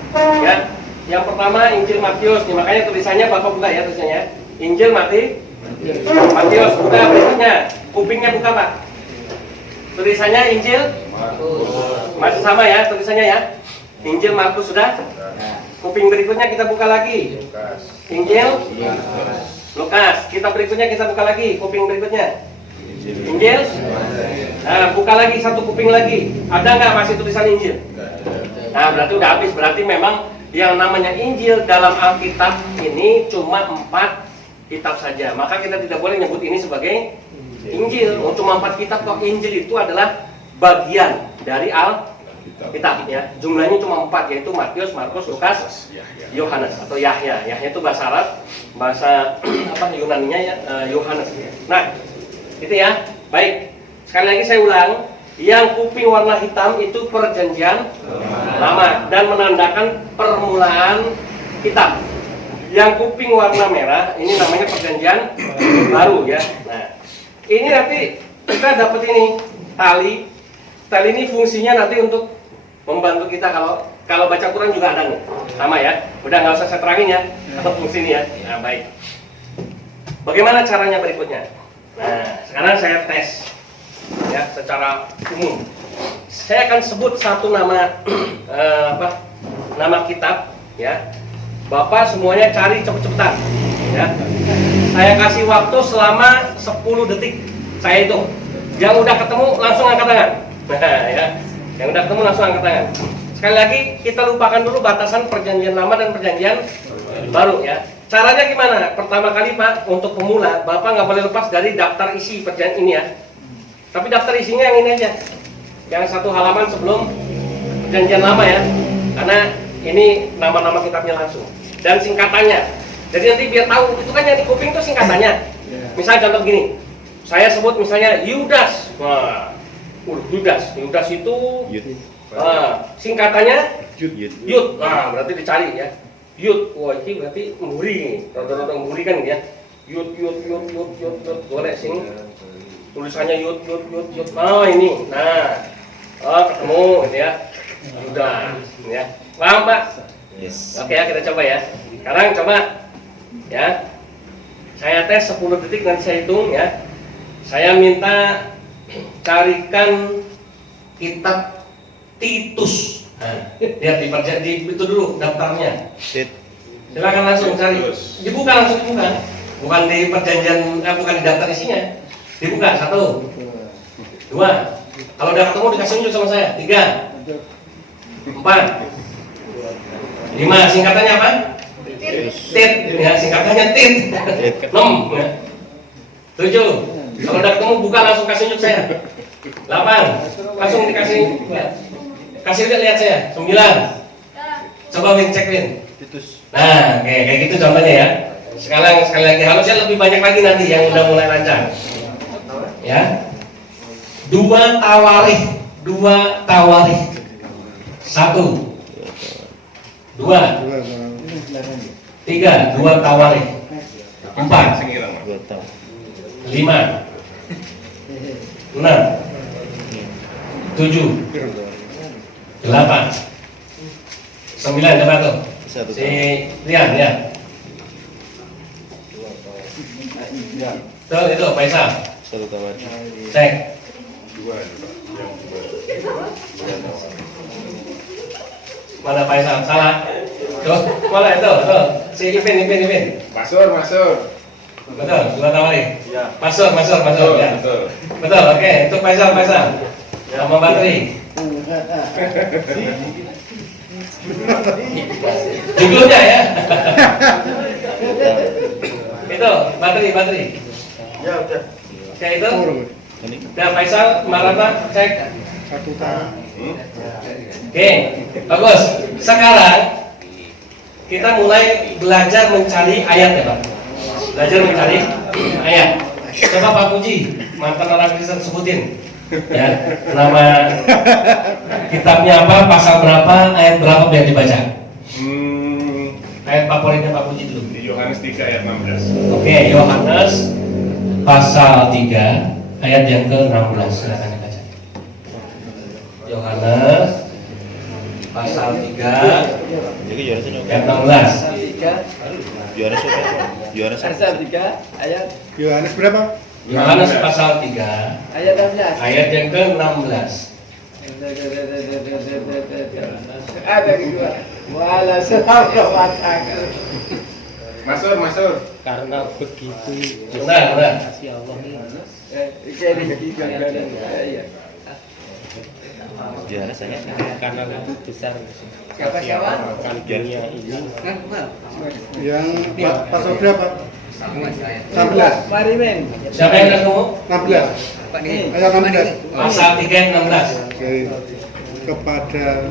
Ya, yang pertama Injil Matius. Nih, makanya tulisannya Bapak buka ya tulisannya Injil Matius. Buka berikutnya, kupingnya buka Pak. Tulisannya Injil masih sama ya tulisannya ya. Injil Markus sudah. Kuping berikutnya kita buka lagi. Injil Lukas. Kita berikutnya kita buka lagi. Kuping berikutnya Injil. Nah, buka lagi satu kuping lagi. Ada nggak masih tulisan Injil? Nah, berarti udah habis. Berarti memang yang namanya Injil dalam Alkitab ini cuma 4 kitab saja. Maka kita tidak boleh nyebut ini sebagai Injil. Cuma 4 kitab. Kok Injil itu adalah bagian dari Alkitab ya. Jumlahnya cuma 4, yaitu Matius, Markus, Lukas, Yohanes atau Yahya. Yahya itu bahasa Arab, bahasa Yunaninya ya Yohanes. Nah, itu ya. Baik. Sekali lagi saya ulang, yang kuping warna hitam itu perjanjian lama dan menandakan permulaan kitab. Yang kuping warna merah ini namanya perjanjian baru ya. Nah, ini nanti kita dapat ini tali. Tali ini fungsinya nanti untuk membantu kita kalau baca Quran juga ada nih. Sama ya. Udah nggak usah saya terangin ya apa fungsi ini ya. Nah, baik. Bagaimana caranya berikutnya? Nah, sekarang saya tes ya secara umum. Saya akan sebut satu nama nama kitab ya. Bapak semuanya cari cepet-cepetan ya. Saya kasih waktu selama 10 detik. Saya hitung. Yang udah ketemu langsung angkat tangan. Nah, ya. Yang udah ketemu langsung angkat tangan. Sekali lagi kita lupakan dulu batasan perjanjian lama dan perjanjian baru ya. Caranya gimana? Pertama kali Pak, untuk pemula, Bapak nggak boleh lepas dari daftar isi perjanjian ini ya. Tapi daftar isinya yang ini aja, yang satu halaman sebelum perjanjian lama ya. Karena ini nama-nama kitabnya langsung dan singkatannya. Jadi nanti biar tahu itu kan yang di kuping itu singkatannya. Misalnya contoh gini, saya sebut misalnya Yudas. Wah, Yudas itu singkatannya Yud. Nah, berarti dicari ya. Yud, wah ini berarti muri nih, rada-rada muri kan ya. Yud, boleh sing. Tulisannya Yud. Oh ini, nah, ketemu gitu ya. Yudas, ya. Paham Pak? Yes. Oke ya, kita coba ya. Sekarang coba, ya. Saya tes 10 detik nanti saya hitung ya. Saya minta carikan kitab Titus. Nah, lihat di itu dulu daftarnya. Silakan langsung cari. Dibuka langsung dibuka. Bukan di perjanjian, bukan di daftar isinya. Dibuka 1, 2. Kalau udah ketemu dikasih unjuk sama saya. 3, 4, 5. Singkatannya apa? Tit. Ya, singkatannya Tit. 6. 7. Kalau udah ketemu buka langsung kasih unjuk saya. 8. Langsung dikasih. Kasih lihat saya. 9. Coba Win cek Win. Nah, kayak gitu contohnya ya. Sekarang sekali lagi harusnya lebih banyak lagi nanti yang udah mulai lancar. Ya. 2 tawarikh. 1, 2, 3, 2 tawarikh. 4, 5, 6, 7, 8, 9. Coba tuh si Rian ya. Tuh itu Faisal. Cek. Mana Faisal? Salah. Tuh, mana itu? Tuh si Ipin. Masur. Betul, dua tawari. Ya. Masuk ya. Betul, oke. Itu Faisal. Sama Batri. Judulnya ya. Itu Batri. Ya udah. Oke itu. Dan Faisal, Marata, cek. Satu tangan. Oke, bagus. Sekarang kita mulai belajar mencari ayat ya Pak. Belajar mencari ayat. Coba Pak Puji, mantan orang Kristen sebutin. Ya, nama kitabnya apa, pasal berapa, ayat berapa biar dibaca. Ayat favoritnya Pak Puji dulu. Di Yohanes 3 ayat 16. Oke, Yohanes pasal 3 ayat yang ke-16. Silakan dibaca. Yohanes pasal 3 ayat 16. Yohanes berapa? Yohanes pasal 3 ayat 16. ayat yang ke-16. Ada kedua. Wala sallallahu Masur. Karena begitu Benar. kasih Allah ini karena begitu besar kasih Allah akan dunia ini Yang pasal berapa? 16. Mari men. Siapa yang ketemu? 16. Ayat 16. Pasal 3 ayat 16. Jadi, kepada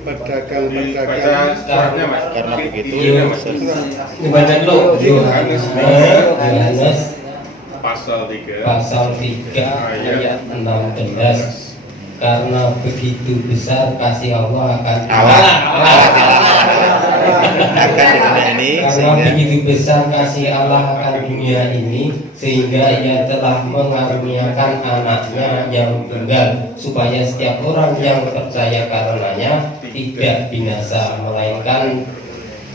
pedagang Baca suratnya Mas. karena begitu Iya. Dibaca dulu. Yohanes Pasal 3 pasal 3 ayat 16 karena begitu besar kasih Allah akan karena begitu besar kasih Allah akan dunia ini sehingga ia telah mengaruniakan anaknya yang tunggal supaya setiap orang yang percaya karenanya tidak binasa melainkan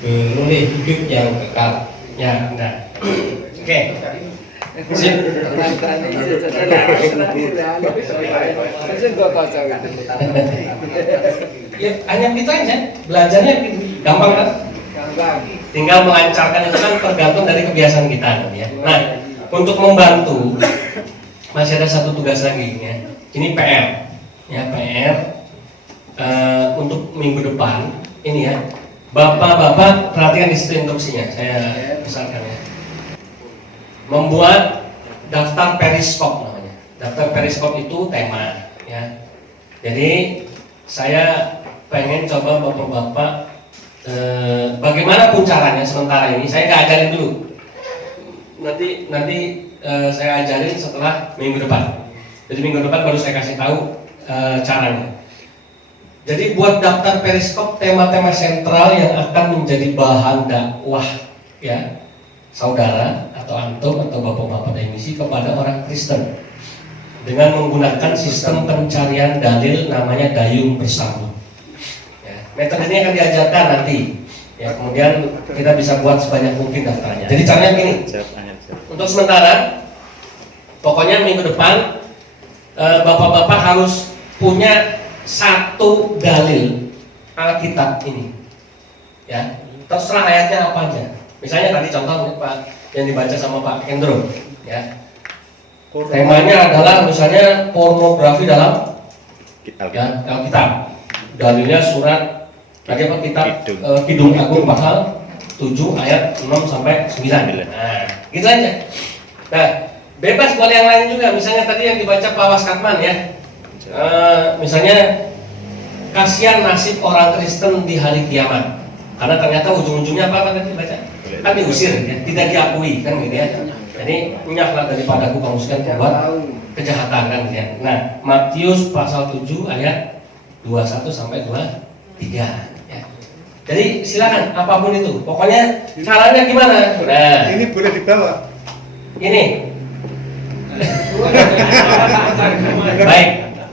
beroleh hidup yang kekal. Ya, benar. Oke. Sip. Ya, hanya kita aja belajarnya gitu. Gampang kan? Tinggal melancarkan itu kan tergantung dari kebiasaan kita kan, ya. Nah, untuk membantu masih ada satu tugas lagi ya. Ini PR. Ya, PR untuk minggu depan ini ya. Bapak-bapak perhatikan di situ instruksinya. Saya besarkan ya. Membuat daftar periskop namanya. Daftar periskop itu tema ya. Jadi saya pengen coba bapak-bapak bagaimanapun caranya sementara ini saya nggak ajarin dulu. Nanti saya ajarin setelah minggu depan. Jadi minggu depan baru saya kasih tahu caranya. Jadi buat daftar periskop tema-tema sentral yang akan menjadi bahan dakwah ya saudara atau antum atau bapak-bapak misi kepada orang Kristen dengan menggunakan sistem pencarian dalil namanya dayung bersambung. Ya, metode ini akan diajarkan nanti. Ya, kemudian kita bisa buat sebanyak mungkin daftarnya. Jadi caranya gini. Untuk sementara, pokoknya minggu depan bapak-bapak harus punya satu dalil Alkitab ini. Ya, terserah ayatnya apa aja. Misalnya tadi contoh Pak yang dibaca sama Pak Hendro, ya. Temanya adalah misalnya pornografi dalam Alkitab. Dalilnya surat tadi apa kitab Kidung Agung pasal 7 ayat 6 sampai 9. Nah, gitu aja. Nah, bebas buat yang lain juga. Misalnya tadi yang dibaca Pak Waskatman ya. Misalnya kasihan nasib orang Kristen di hari kiamat. Karena ternyata ujung-ujungnya apa tadi dibaca? Kan diusir ya, tidak diakui kan gitu ya. Jadi punyaklah daripada aku kamu sekian membuat kejahatan kan gitu ya. Nah, Matius pasal 7 ayat 21 sampai 23 ya. Jadi silakan apapun itu. Pokoknya caranya gimana? Nah, ini boleh dibawa. ini. Baik.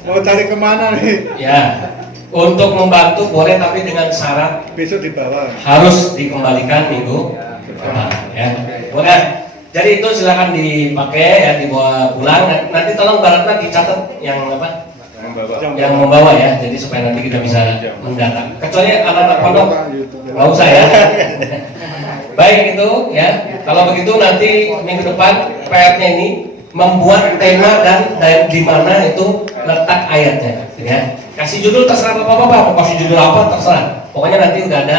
Mau cari kemana nih? Ya. Untuk membantu boleh tapi dengan syarat Besok dibawa. harus dikembalikan minggu depan ya. Boleh. Jadi itu silakan dipakai ya, dibawa pulang. Nanti tolong baratnya dicatat yang apa? Yang membawa ya. Jadi supaya nanti kita bisa mendata. Kecuali anak-anak pondok nggak usah ya. Baik itu ya. Kalau begitu nanti minggu depan PR-nya ini membuat tema dan di mana itu letak ayatnya, ya. Kasih judul terserah bapak-bapak, mau kasih judul apa terserah. Pokoknya nanti udah ada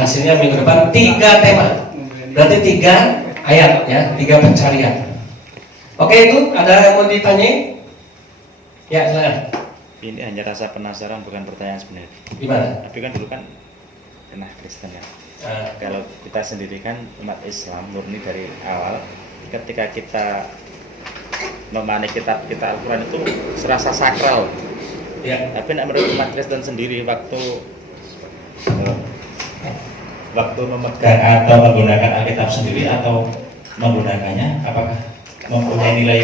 hasilnya minggu depan 3 tema, berarti 3 ayat, ya, 3 pencarian. Oke, itu ada yang mau ditanyain? Ya, silakan. Ini hanya rasa penasaran, bukan pertanyaan sebenarnya. Gimana? Tapi kan dulu kan pernah Kristen ya. Nah, Kalau kita sendiri kan umat Islam murni dari awal, ketika kita memahami kitab kita Al-Quran itu serasa sakral. ya. Tapi menurut umat Kristen sendiri waktu memegang atau menggunakan Alkitab sendiri atau menggunakannya, apakah mempunyai nilai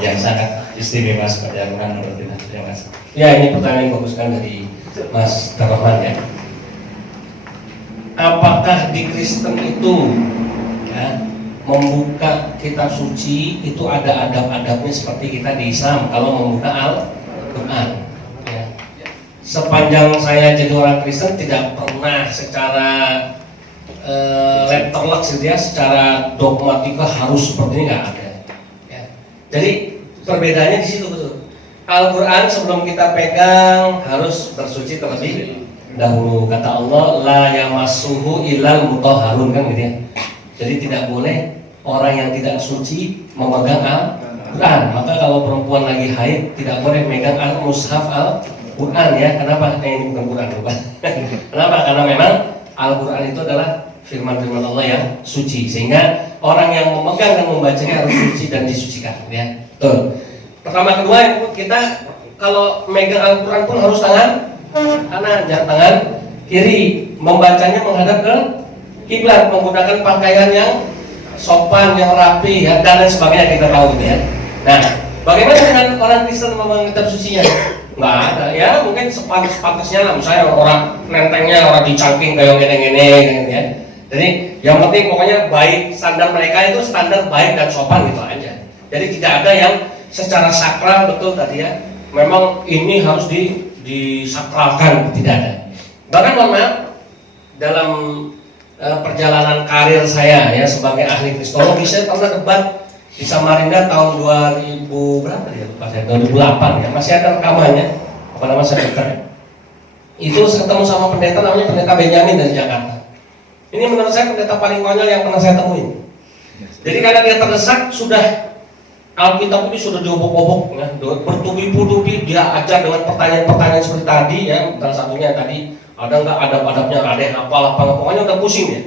yang sangat istimewa seperti Al-Quran menurut kita? Terima kasih. Ya, ini pertanyaan yang bagus kan dari Mas Darman, ya. Apakah di Kristen itu, ya, membuka kitab suci itu ada adab-adabnya seperti kita di Islam kalau membuka Al-Quran, ya. Sepanjang saya jadi orang Kristen tidak pernah secara letterlek gitu ya, secara dogmatika harus seperti ini, nggak ada, ya. Jadi perbedaannya di situ betul. Al-Quran sebelum kita pegang harus bersuci terlebih dahulu. Kata Allah, la yamassuhu illal mutahharun, kan gitu ya. Jadi tidak boleh orang yang tidak suci memegang Al-Quran. Maka kalau perempuan lagi haid tidak boleh megang al-mushaf Al-Quran, ya. Kenapa? Ini bukan Quran, bukan. Kenapa? Karena memang Al-Quran itu adalah firman-firman Allah yang suci, sehingga orang yang memegang dan membacanya harus suci dan disucikan, ya. Tuh. Pertama, kedua, kita kalau megang Al-Quran pun harus tangan kanan, jangan tangan kiri. Membacanya menghadap ke kiblat, menggunakan pakaian yang sopan, yang rapi, ya, dan lain sebagainya, kita tahu gitu, ya. Nah, bagaimana dengan orang Kristen memegang kitab sucinya? Nggak ada, ya, mungkin sepantasnya lah, misalnya orang nentengnya, orang dicangking kayak gini-gini, gitu, ya. Jadi yang penting pokoknya baik, standar mereka itu standar baik dan sopan gitu aja. Jadi tidak ada yang secara sakral, betul tadi, ya, memang ini harus disakralkan, tidak ada. Bahkan mohon maaf, dalam perjalanan karir saya, ya, sebagai ahli kristologi, saya pernah debat di Samarinda tahun 2000 berapa ya, lupa saya, 2008, ya, masih ada rekamannya, apa nama saya dekat, ya. Itu ketemu sama pendeta namanya pendeta Benjamin dari Jakarta. Ini menurut saya pendeta paling konyol yang pernah saya temuin. Jadi karena dia terdesak, sudah Alkitab ini sudah diobok-obok, ya, bertubi-tubi dia ajar dengan pertanyaan-pertanyaan seperti tadi, ya. Salah satunya tadi, ada nggak adab-adabnya, ada yang hafal apa, pokoknya udah pusing ya.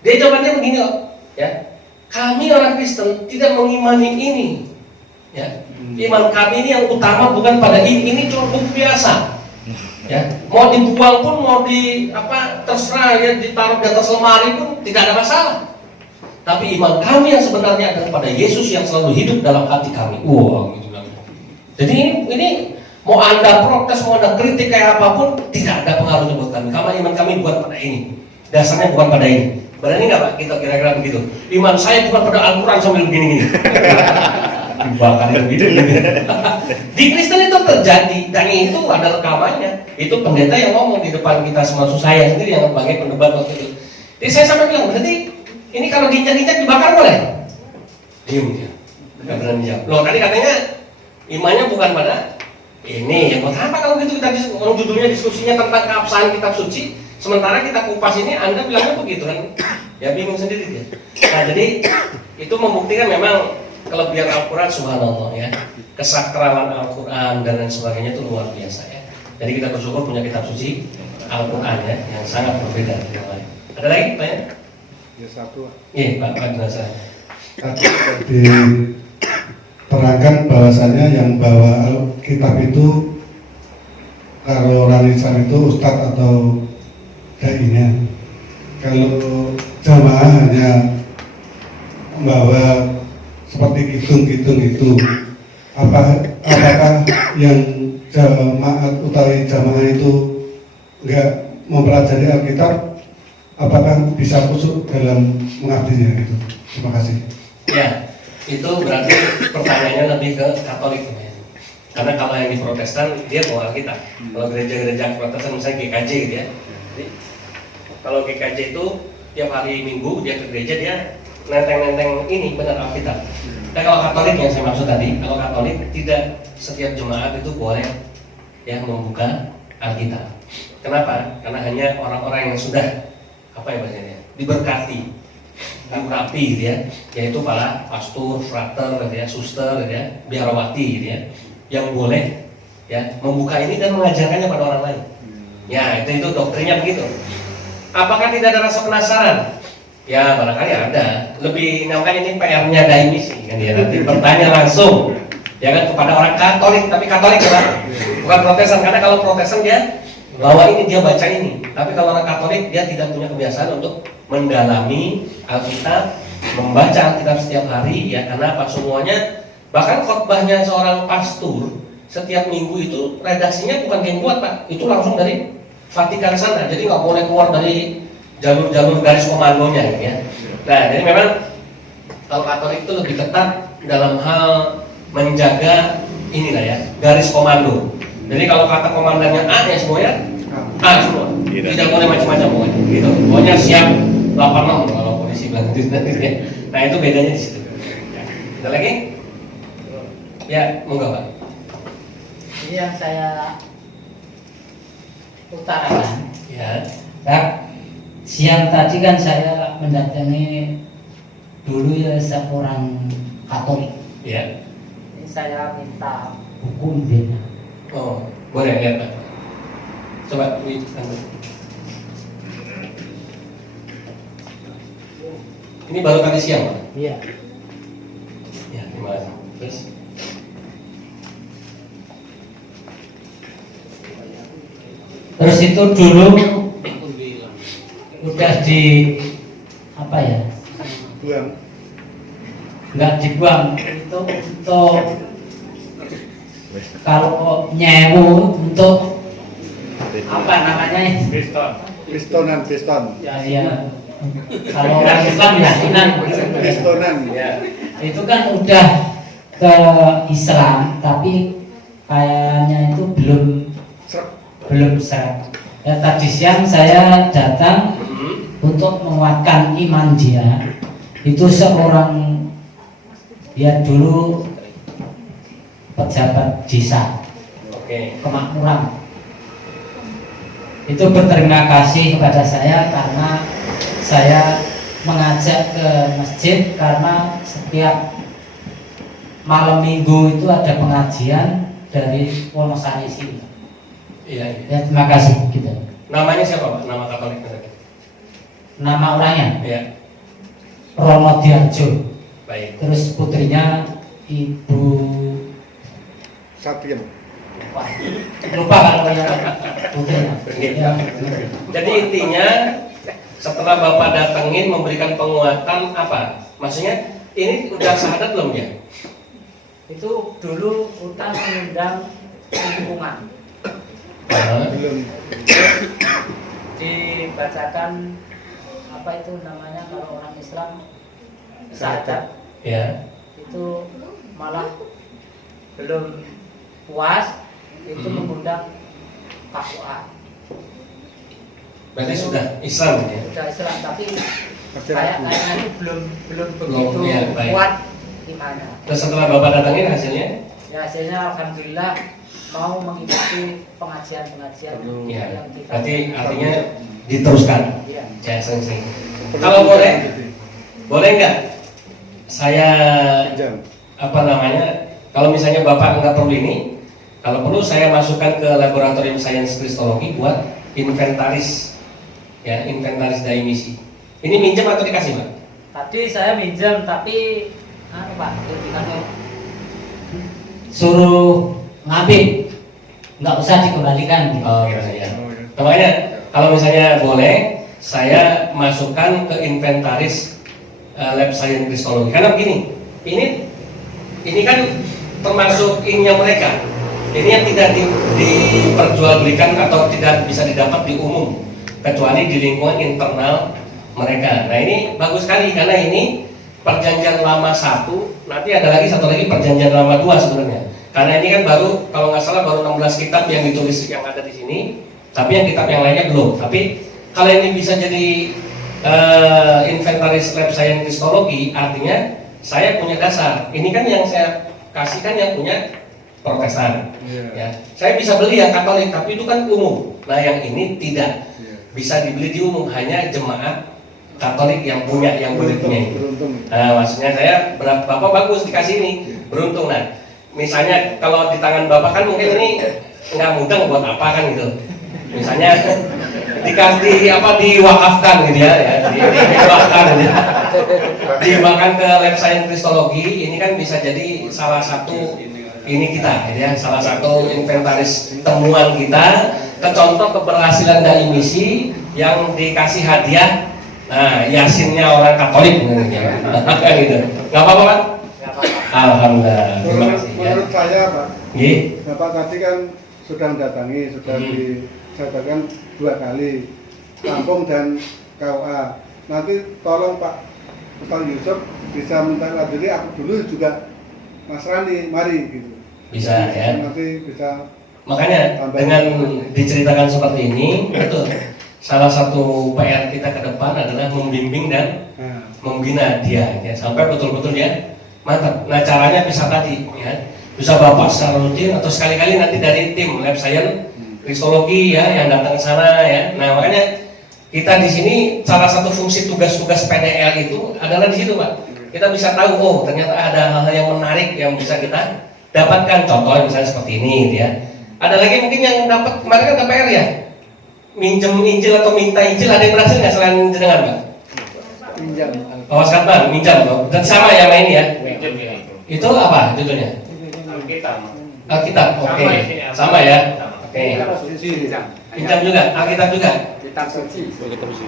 Dia jawabannya begini kok, ya. Kami orang Kristen tidak mengimani ini, ya. Iman kami ini yang utama bukan pada ini cuma buku biasa, ya. Mau dibuang pun, mau terserah, ya, ditaruh di atas lemari pun tidak ada masalah. Tapi iman kami yang sebenarnya adalah pada Yesus yang selalu hidup dalam hati kami. Wow, gitu. Jadi ini mau Anda protes, mau Anda kritik kayak apapun, tidak ada pengaruhnya buat kami. Karena iman kami bukan pada ini. Dasarnya bukan pada ini. Berani nggak Pak kita kira-kira begitu? Iman saya bukan pada Al-Quran sambil begini-gini. Dibakar gitu. Di Kristen itu terjadi, dan itu ada rekamannya. Itu pendeta yang ngomong di depan kita semua, saya sendiri yang sebagai pendebat waktu itu. Jadi saya sampai bilang, berarti ini kalau diinjak-injak dibakar boleh? Diam dia, nggak berani jawab. Loh, tadi katanya imannya bukan pada ini. Ya buat apa kalau gitu kita judulnya diskusinya tentang keabsahan kitab suci, sementara kita kupas ini Anda bilangnya begitu kan? Ya bingung sendiri dia. Nah, jadi itu membuktikan memang kelebihan Al-Quran, subhanallah, ya. Kesakralan Al-Quran dan lain sebagainya itu luar biasa, ya. Jadi kita bersyukur punya kitab suci Al-Quran, ya, yang sangat berbeda dari yang lain. Ada lagi pertanyaan? Ya, satu. Iya, Pak Jenazah. Tadi diterangkan bahwasannya yang bawa Alkitab itu kalau orang Islam itu ustadz atau dai-nya. Kalau jamaah hanya membawa seperti kidung-kidung itu, apakah yang jamaat utawi jamaah itu enggak mempelajari Alkitab? Apakah bisa kusuk dalam mengabdinya gitu? Terima kasih. Ya, itu berarti pertanyaannya lebih ke Katolik, ya. Karena kalau yang di Protestan dia bawa Alkitab. Kalau gereja-gereja Protestan misalnya GKJ gitu, ya. Jadi kalau GKJ itu tiap hari Minggu dia ke gereja, dia nenteng-nenteng ini benar Alkitab. Dan kalau Katolik yang saya maksud tadi, kalau Katolik tidak setiap jemaat itu boleh ya membuka Alkitab. Kenapa? Karena hanya orang-orang yang sudah apa ya bahasanya, diberkati, diurapi gitu ya, yaitu para pastor, frater, gitu ya, suster, gitu ya, biarawati gitu ya, yang boleh ya membuka ini dan mengajarkannya pada orang lain. Ya itu doktrinnya begitu. Apakah tidak ada rasa penasaran? Ya barangkali ada. Lebih namanya ini PR-nya daimisi kan ya, nanti bertanya langsung ya kan kepada orang Katolik, tapi Katolik bukan Protestan, karena kalau Protestan dia bawa ini, dia baca ini. Tapi kalau orang Katolik dia tidak punya kebiasaan untuk mendalami Alkitab, membaca Alkitab setiap hari ya, karena apa semuanya, bahkan khotbahnya seorang pastor setiap minggu itu redaksinya bukan yang buat Pak, itu langsung dari Vatikan sana, jadi nggak boleh keluar dari jalur-jalur garis komandonya ya. Nah jadi memang kalau Katolik itu lebih ketat dalam hal menjaga inilah ya, garis komando. Jadi kalau kata komandannya A ya semuanya A semua, tidak boleh macam-macam pokoknya gitu. Pokoknya siap 86 kalau polisi bilang gitu. Nah itu bedanya di situ. Ada lagi? Ya, monggo Pak. Ini yang saya utarakan. Ya. Kak, siang tadi kan saya mendatangi dulu ya seorang Katolik. Ya. Ini saya minta hukum dia. Oh, boleh lihat Pak. Coba ini baru tadi siang Pak. Iya. Ya, terima kasih. Terus Terus itu dulu udah di apa ya? Buang. Nggak dibuang, itu untuk kalau nyewu untuk apa namanya? Piston. Ya. Kalau orang Islam yakinan Pistonan. ya. itu kan udah ke Islam, tapi kayaknya itu belum seret. Ya, tadi siang saya datang untuk menguatkan iman dia. Itu seorang dia dulu pejabat desa kemakmuran. Itu berterima kasih kepada saya karena saya mengajak ke masjid, karena setiap malam minggu itu ada pengajian dari Wonosari sini. Iya. Ya, terima kasih gitu. Namanya siapa Pak? Nama Katolik tadi? Nama orangnya Ya. Rono Diarjo. Baik. Terus putrinya Ibu Satyen. Wah, lupa kalau yang putrinya. Ya. Jadi intinya setelah Bapak datengin memberikan penguatan apa? Maksudnya ini udah syahadat belum ya? Itu dulu kita mengundang lingkungan. Belum. Dibacakan apa itu namanya kalau orang Islam syahadat. Ya. Itu malah belum puas, itu mengundang KUA. Berarti sudah Islam ya? Sudah Islam, tapi Masih kayaknya ragu. itu belum begitu ya, baik. kuat imannya. Terus setelah Bapak datengin hasilnya? Ya hasilnya alhamdulillah mau mengikuti pengajian-pengajian Ya. yang kita. Berarti artinya diteruskan. Iya. Ya, sering-sering. Kalau boleh nggak saya Pinjam. apa namanya? Kalau misalnya Bapak nggak perlu ini, kalau perlu saya masukkan ke laboratorium sains kristologi buat inventaris, ya inventaris daimisi. Ini minjem atau dikasih Pak? Tadi saya minjem tapi Pak, suruh ngambil, nggak usah dikembalikan. Oh gitu ya. Makanya kalau misalnya boleh, saya masukkan ke inventaris lab sains kristologi. Karena begini, ini kan termasuk ininya mereka. Ini yang tidak diperjualbelikan atau tidak bisa didapat di umum, kecuali di lingkungan internal mereka. Nah ini bagus sekali karena ini perjanjian lama 1, nanti ada lagi satu lagi perjanjian lama 2 sebenarnya. Karena ini kan baru, kalau nggak salah baru 16 kitab yang ditulis yang ada di sini, tapi yang kitab yang lainnya belum. Tapi kalau ini bisa jadi inventaris lab science kristologi, artinya saya punya dasar. Ini kan yang saya kasihkan yang punya Protestan. Ya, saya bisa beli yang Katolik, tapi itu kan umum. Nah, yang ini tidak bisa dibeli di umum, hanya jemaat Katolik yang punya, yang boleh punya itu. Nah, maksudnya saya, Bapak bagus dikasih ini, beruntung. Nah, misalnya kalau di tangan Bapak kan mungkin ini nggak mudeng buat apa kan gitu. Misalnya dikasih apa, diwakafkan gitu ya, diwakafkan gitu ya. Diwakafkan ke lab science kristologi, ini kan bisa jadi salah satu ini kita, gitu ya, salah satu inventaris temuan kita, contoh keberhasilan dari misi yang dikasih hadiah. Nah, yasinnya orang Katolik gitu, gitu. Nggak apa-apa Pak? Alhamdulillah. Terima kasih. Menurut saya Pak, Iya. Bapak tadi kan sudah mendatangi, sudah dijadwalkan 2 kali, Lampung dan KUA. Nanti tolong Pak Ustaz Yusuf bisa minta ladiri aku dulu juga Mas Rani, mari gitu. Bisa ya. Nanti bisa. Makanya dengan diceritakan seperti ini, betul. Salah satu PR kita ke depan adalah membimbing dan membina dia, ya, sampai betul-betul dia mantap. Nah, caranya bisa tadi, ya, bisa Bapak secara rutin atau sekali-kali nanti dari tim lab science kristologi ya yang datang ke sana ya. Nah, makanya kita di sini salah satu fungsi tugas-tugas PDL itu adalah di situ Pak. Kita bisa tahu, oh ternyata ada hal-hal yang menarik yang bisa kita dapatkan. Contoh misalnya seperti ini, gitu ya. Ada lagi mungkin yang dapat kemarin kan KPR ya, minjem Injil atau minta Injil, ada yang berhasil nggak selain jenengan Pak? Pinjam. Awas Katman, minjam Pak. Dan sama ya main ya. Itu apa judulnya? Alkitab. Oke. Sama ya. Oke. Pinjam juga, Alkitab juga. Kitab suci.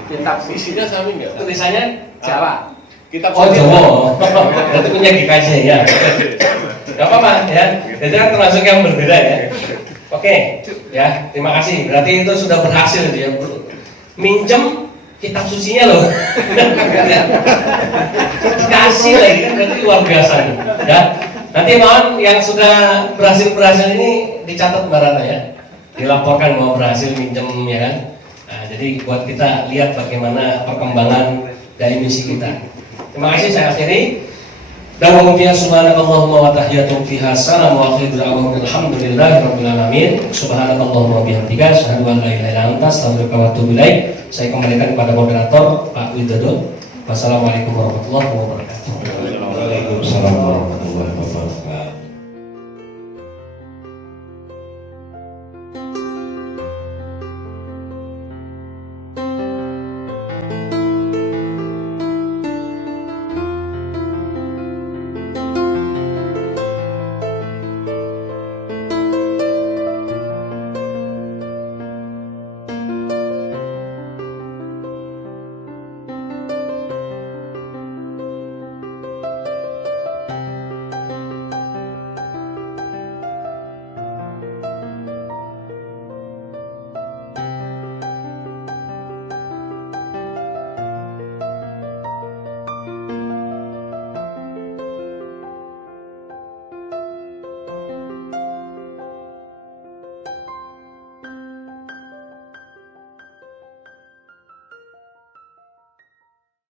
Kitab suci. Isinya sama enggak? Tulisannya Jawa. Kitab oh Jawa. Berarti punya GKJ ya. Gak apa-apa ya. Itu kan termasuk yang berbeda ya. Oke, ya, terima kasih. Berarti itu sudah berhasil ya. Minjem kitab sucinya loh. Dikasih lagi kan, berarti luar biasa nih. Ya. Nanti mohon yang sudah berhasil ini dicatat Mbak Rana ya. Dilaporkan bahwa berhasil minjem ya kan. Nah, jadi buat kita lihat bagaimana perkembangan dari misi kita. Terima kasih, saya akhiri. Dawahum fiha subhanakallahumma wa tahiyatum fiha salam wa akhiru da'wahum alhamdulillahirabbil alamin. Subhanakallahumma wa bihamdika asyhadu an la ilaha illa anta astaghfiruka wa atubu ilaik. Saya kembalikan kepada moderator Pak Widodo. Wassalamualaikum warahmatullahi wabarakatuh. Waalaikumsalam warahmatullahi wabarakatuh.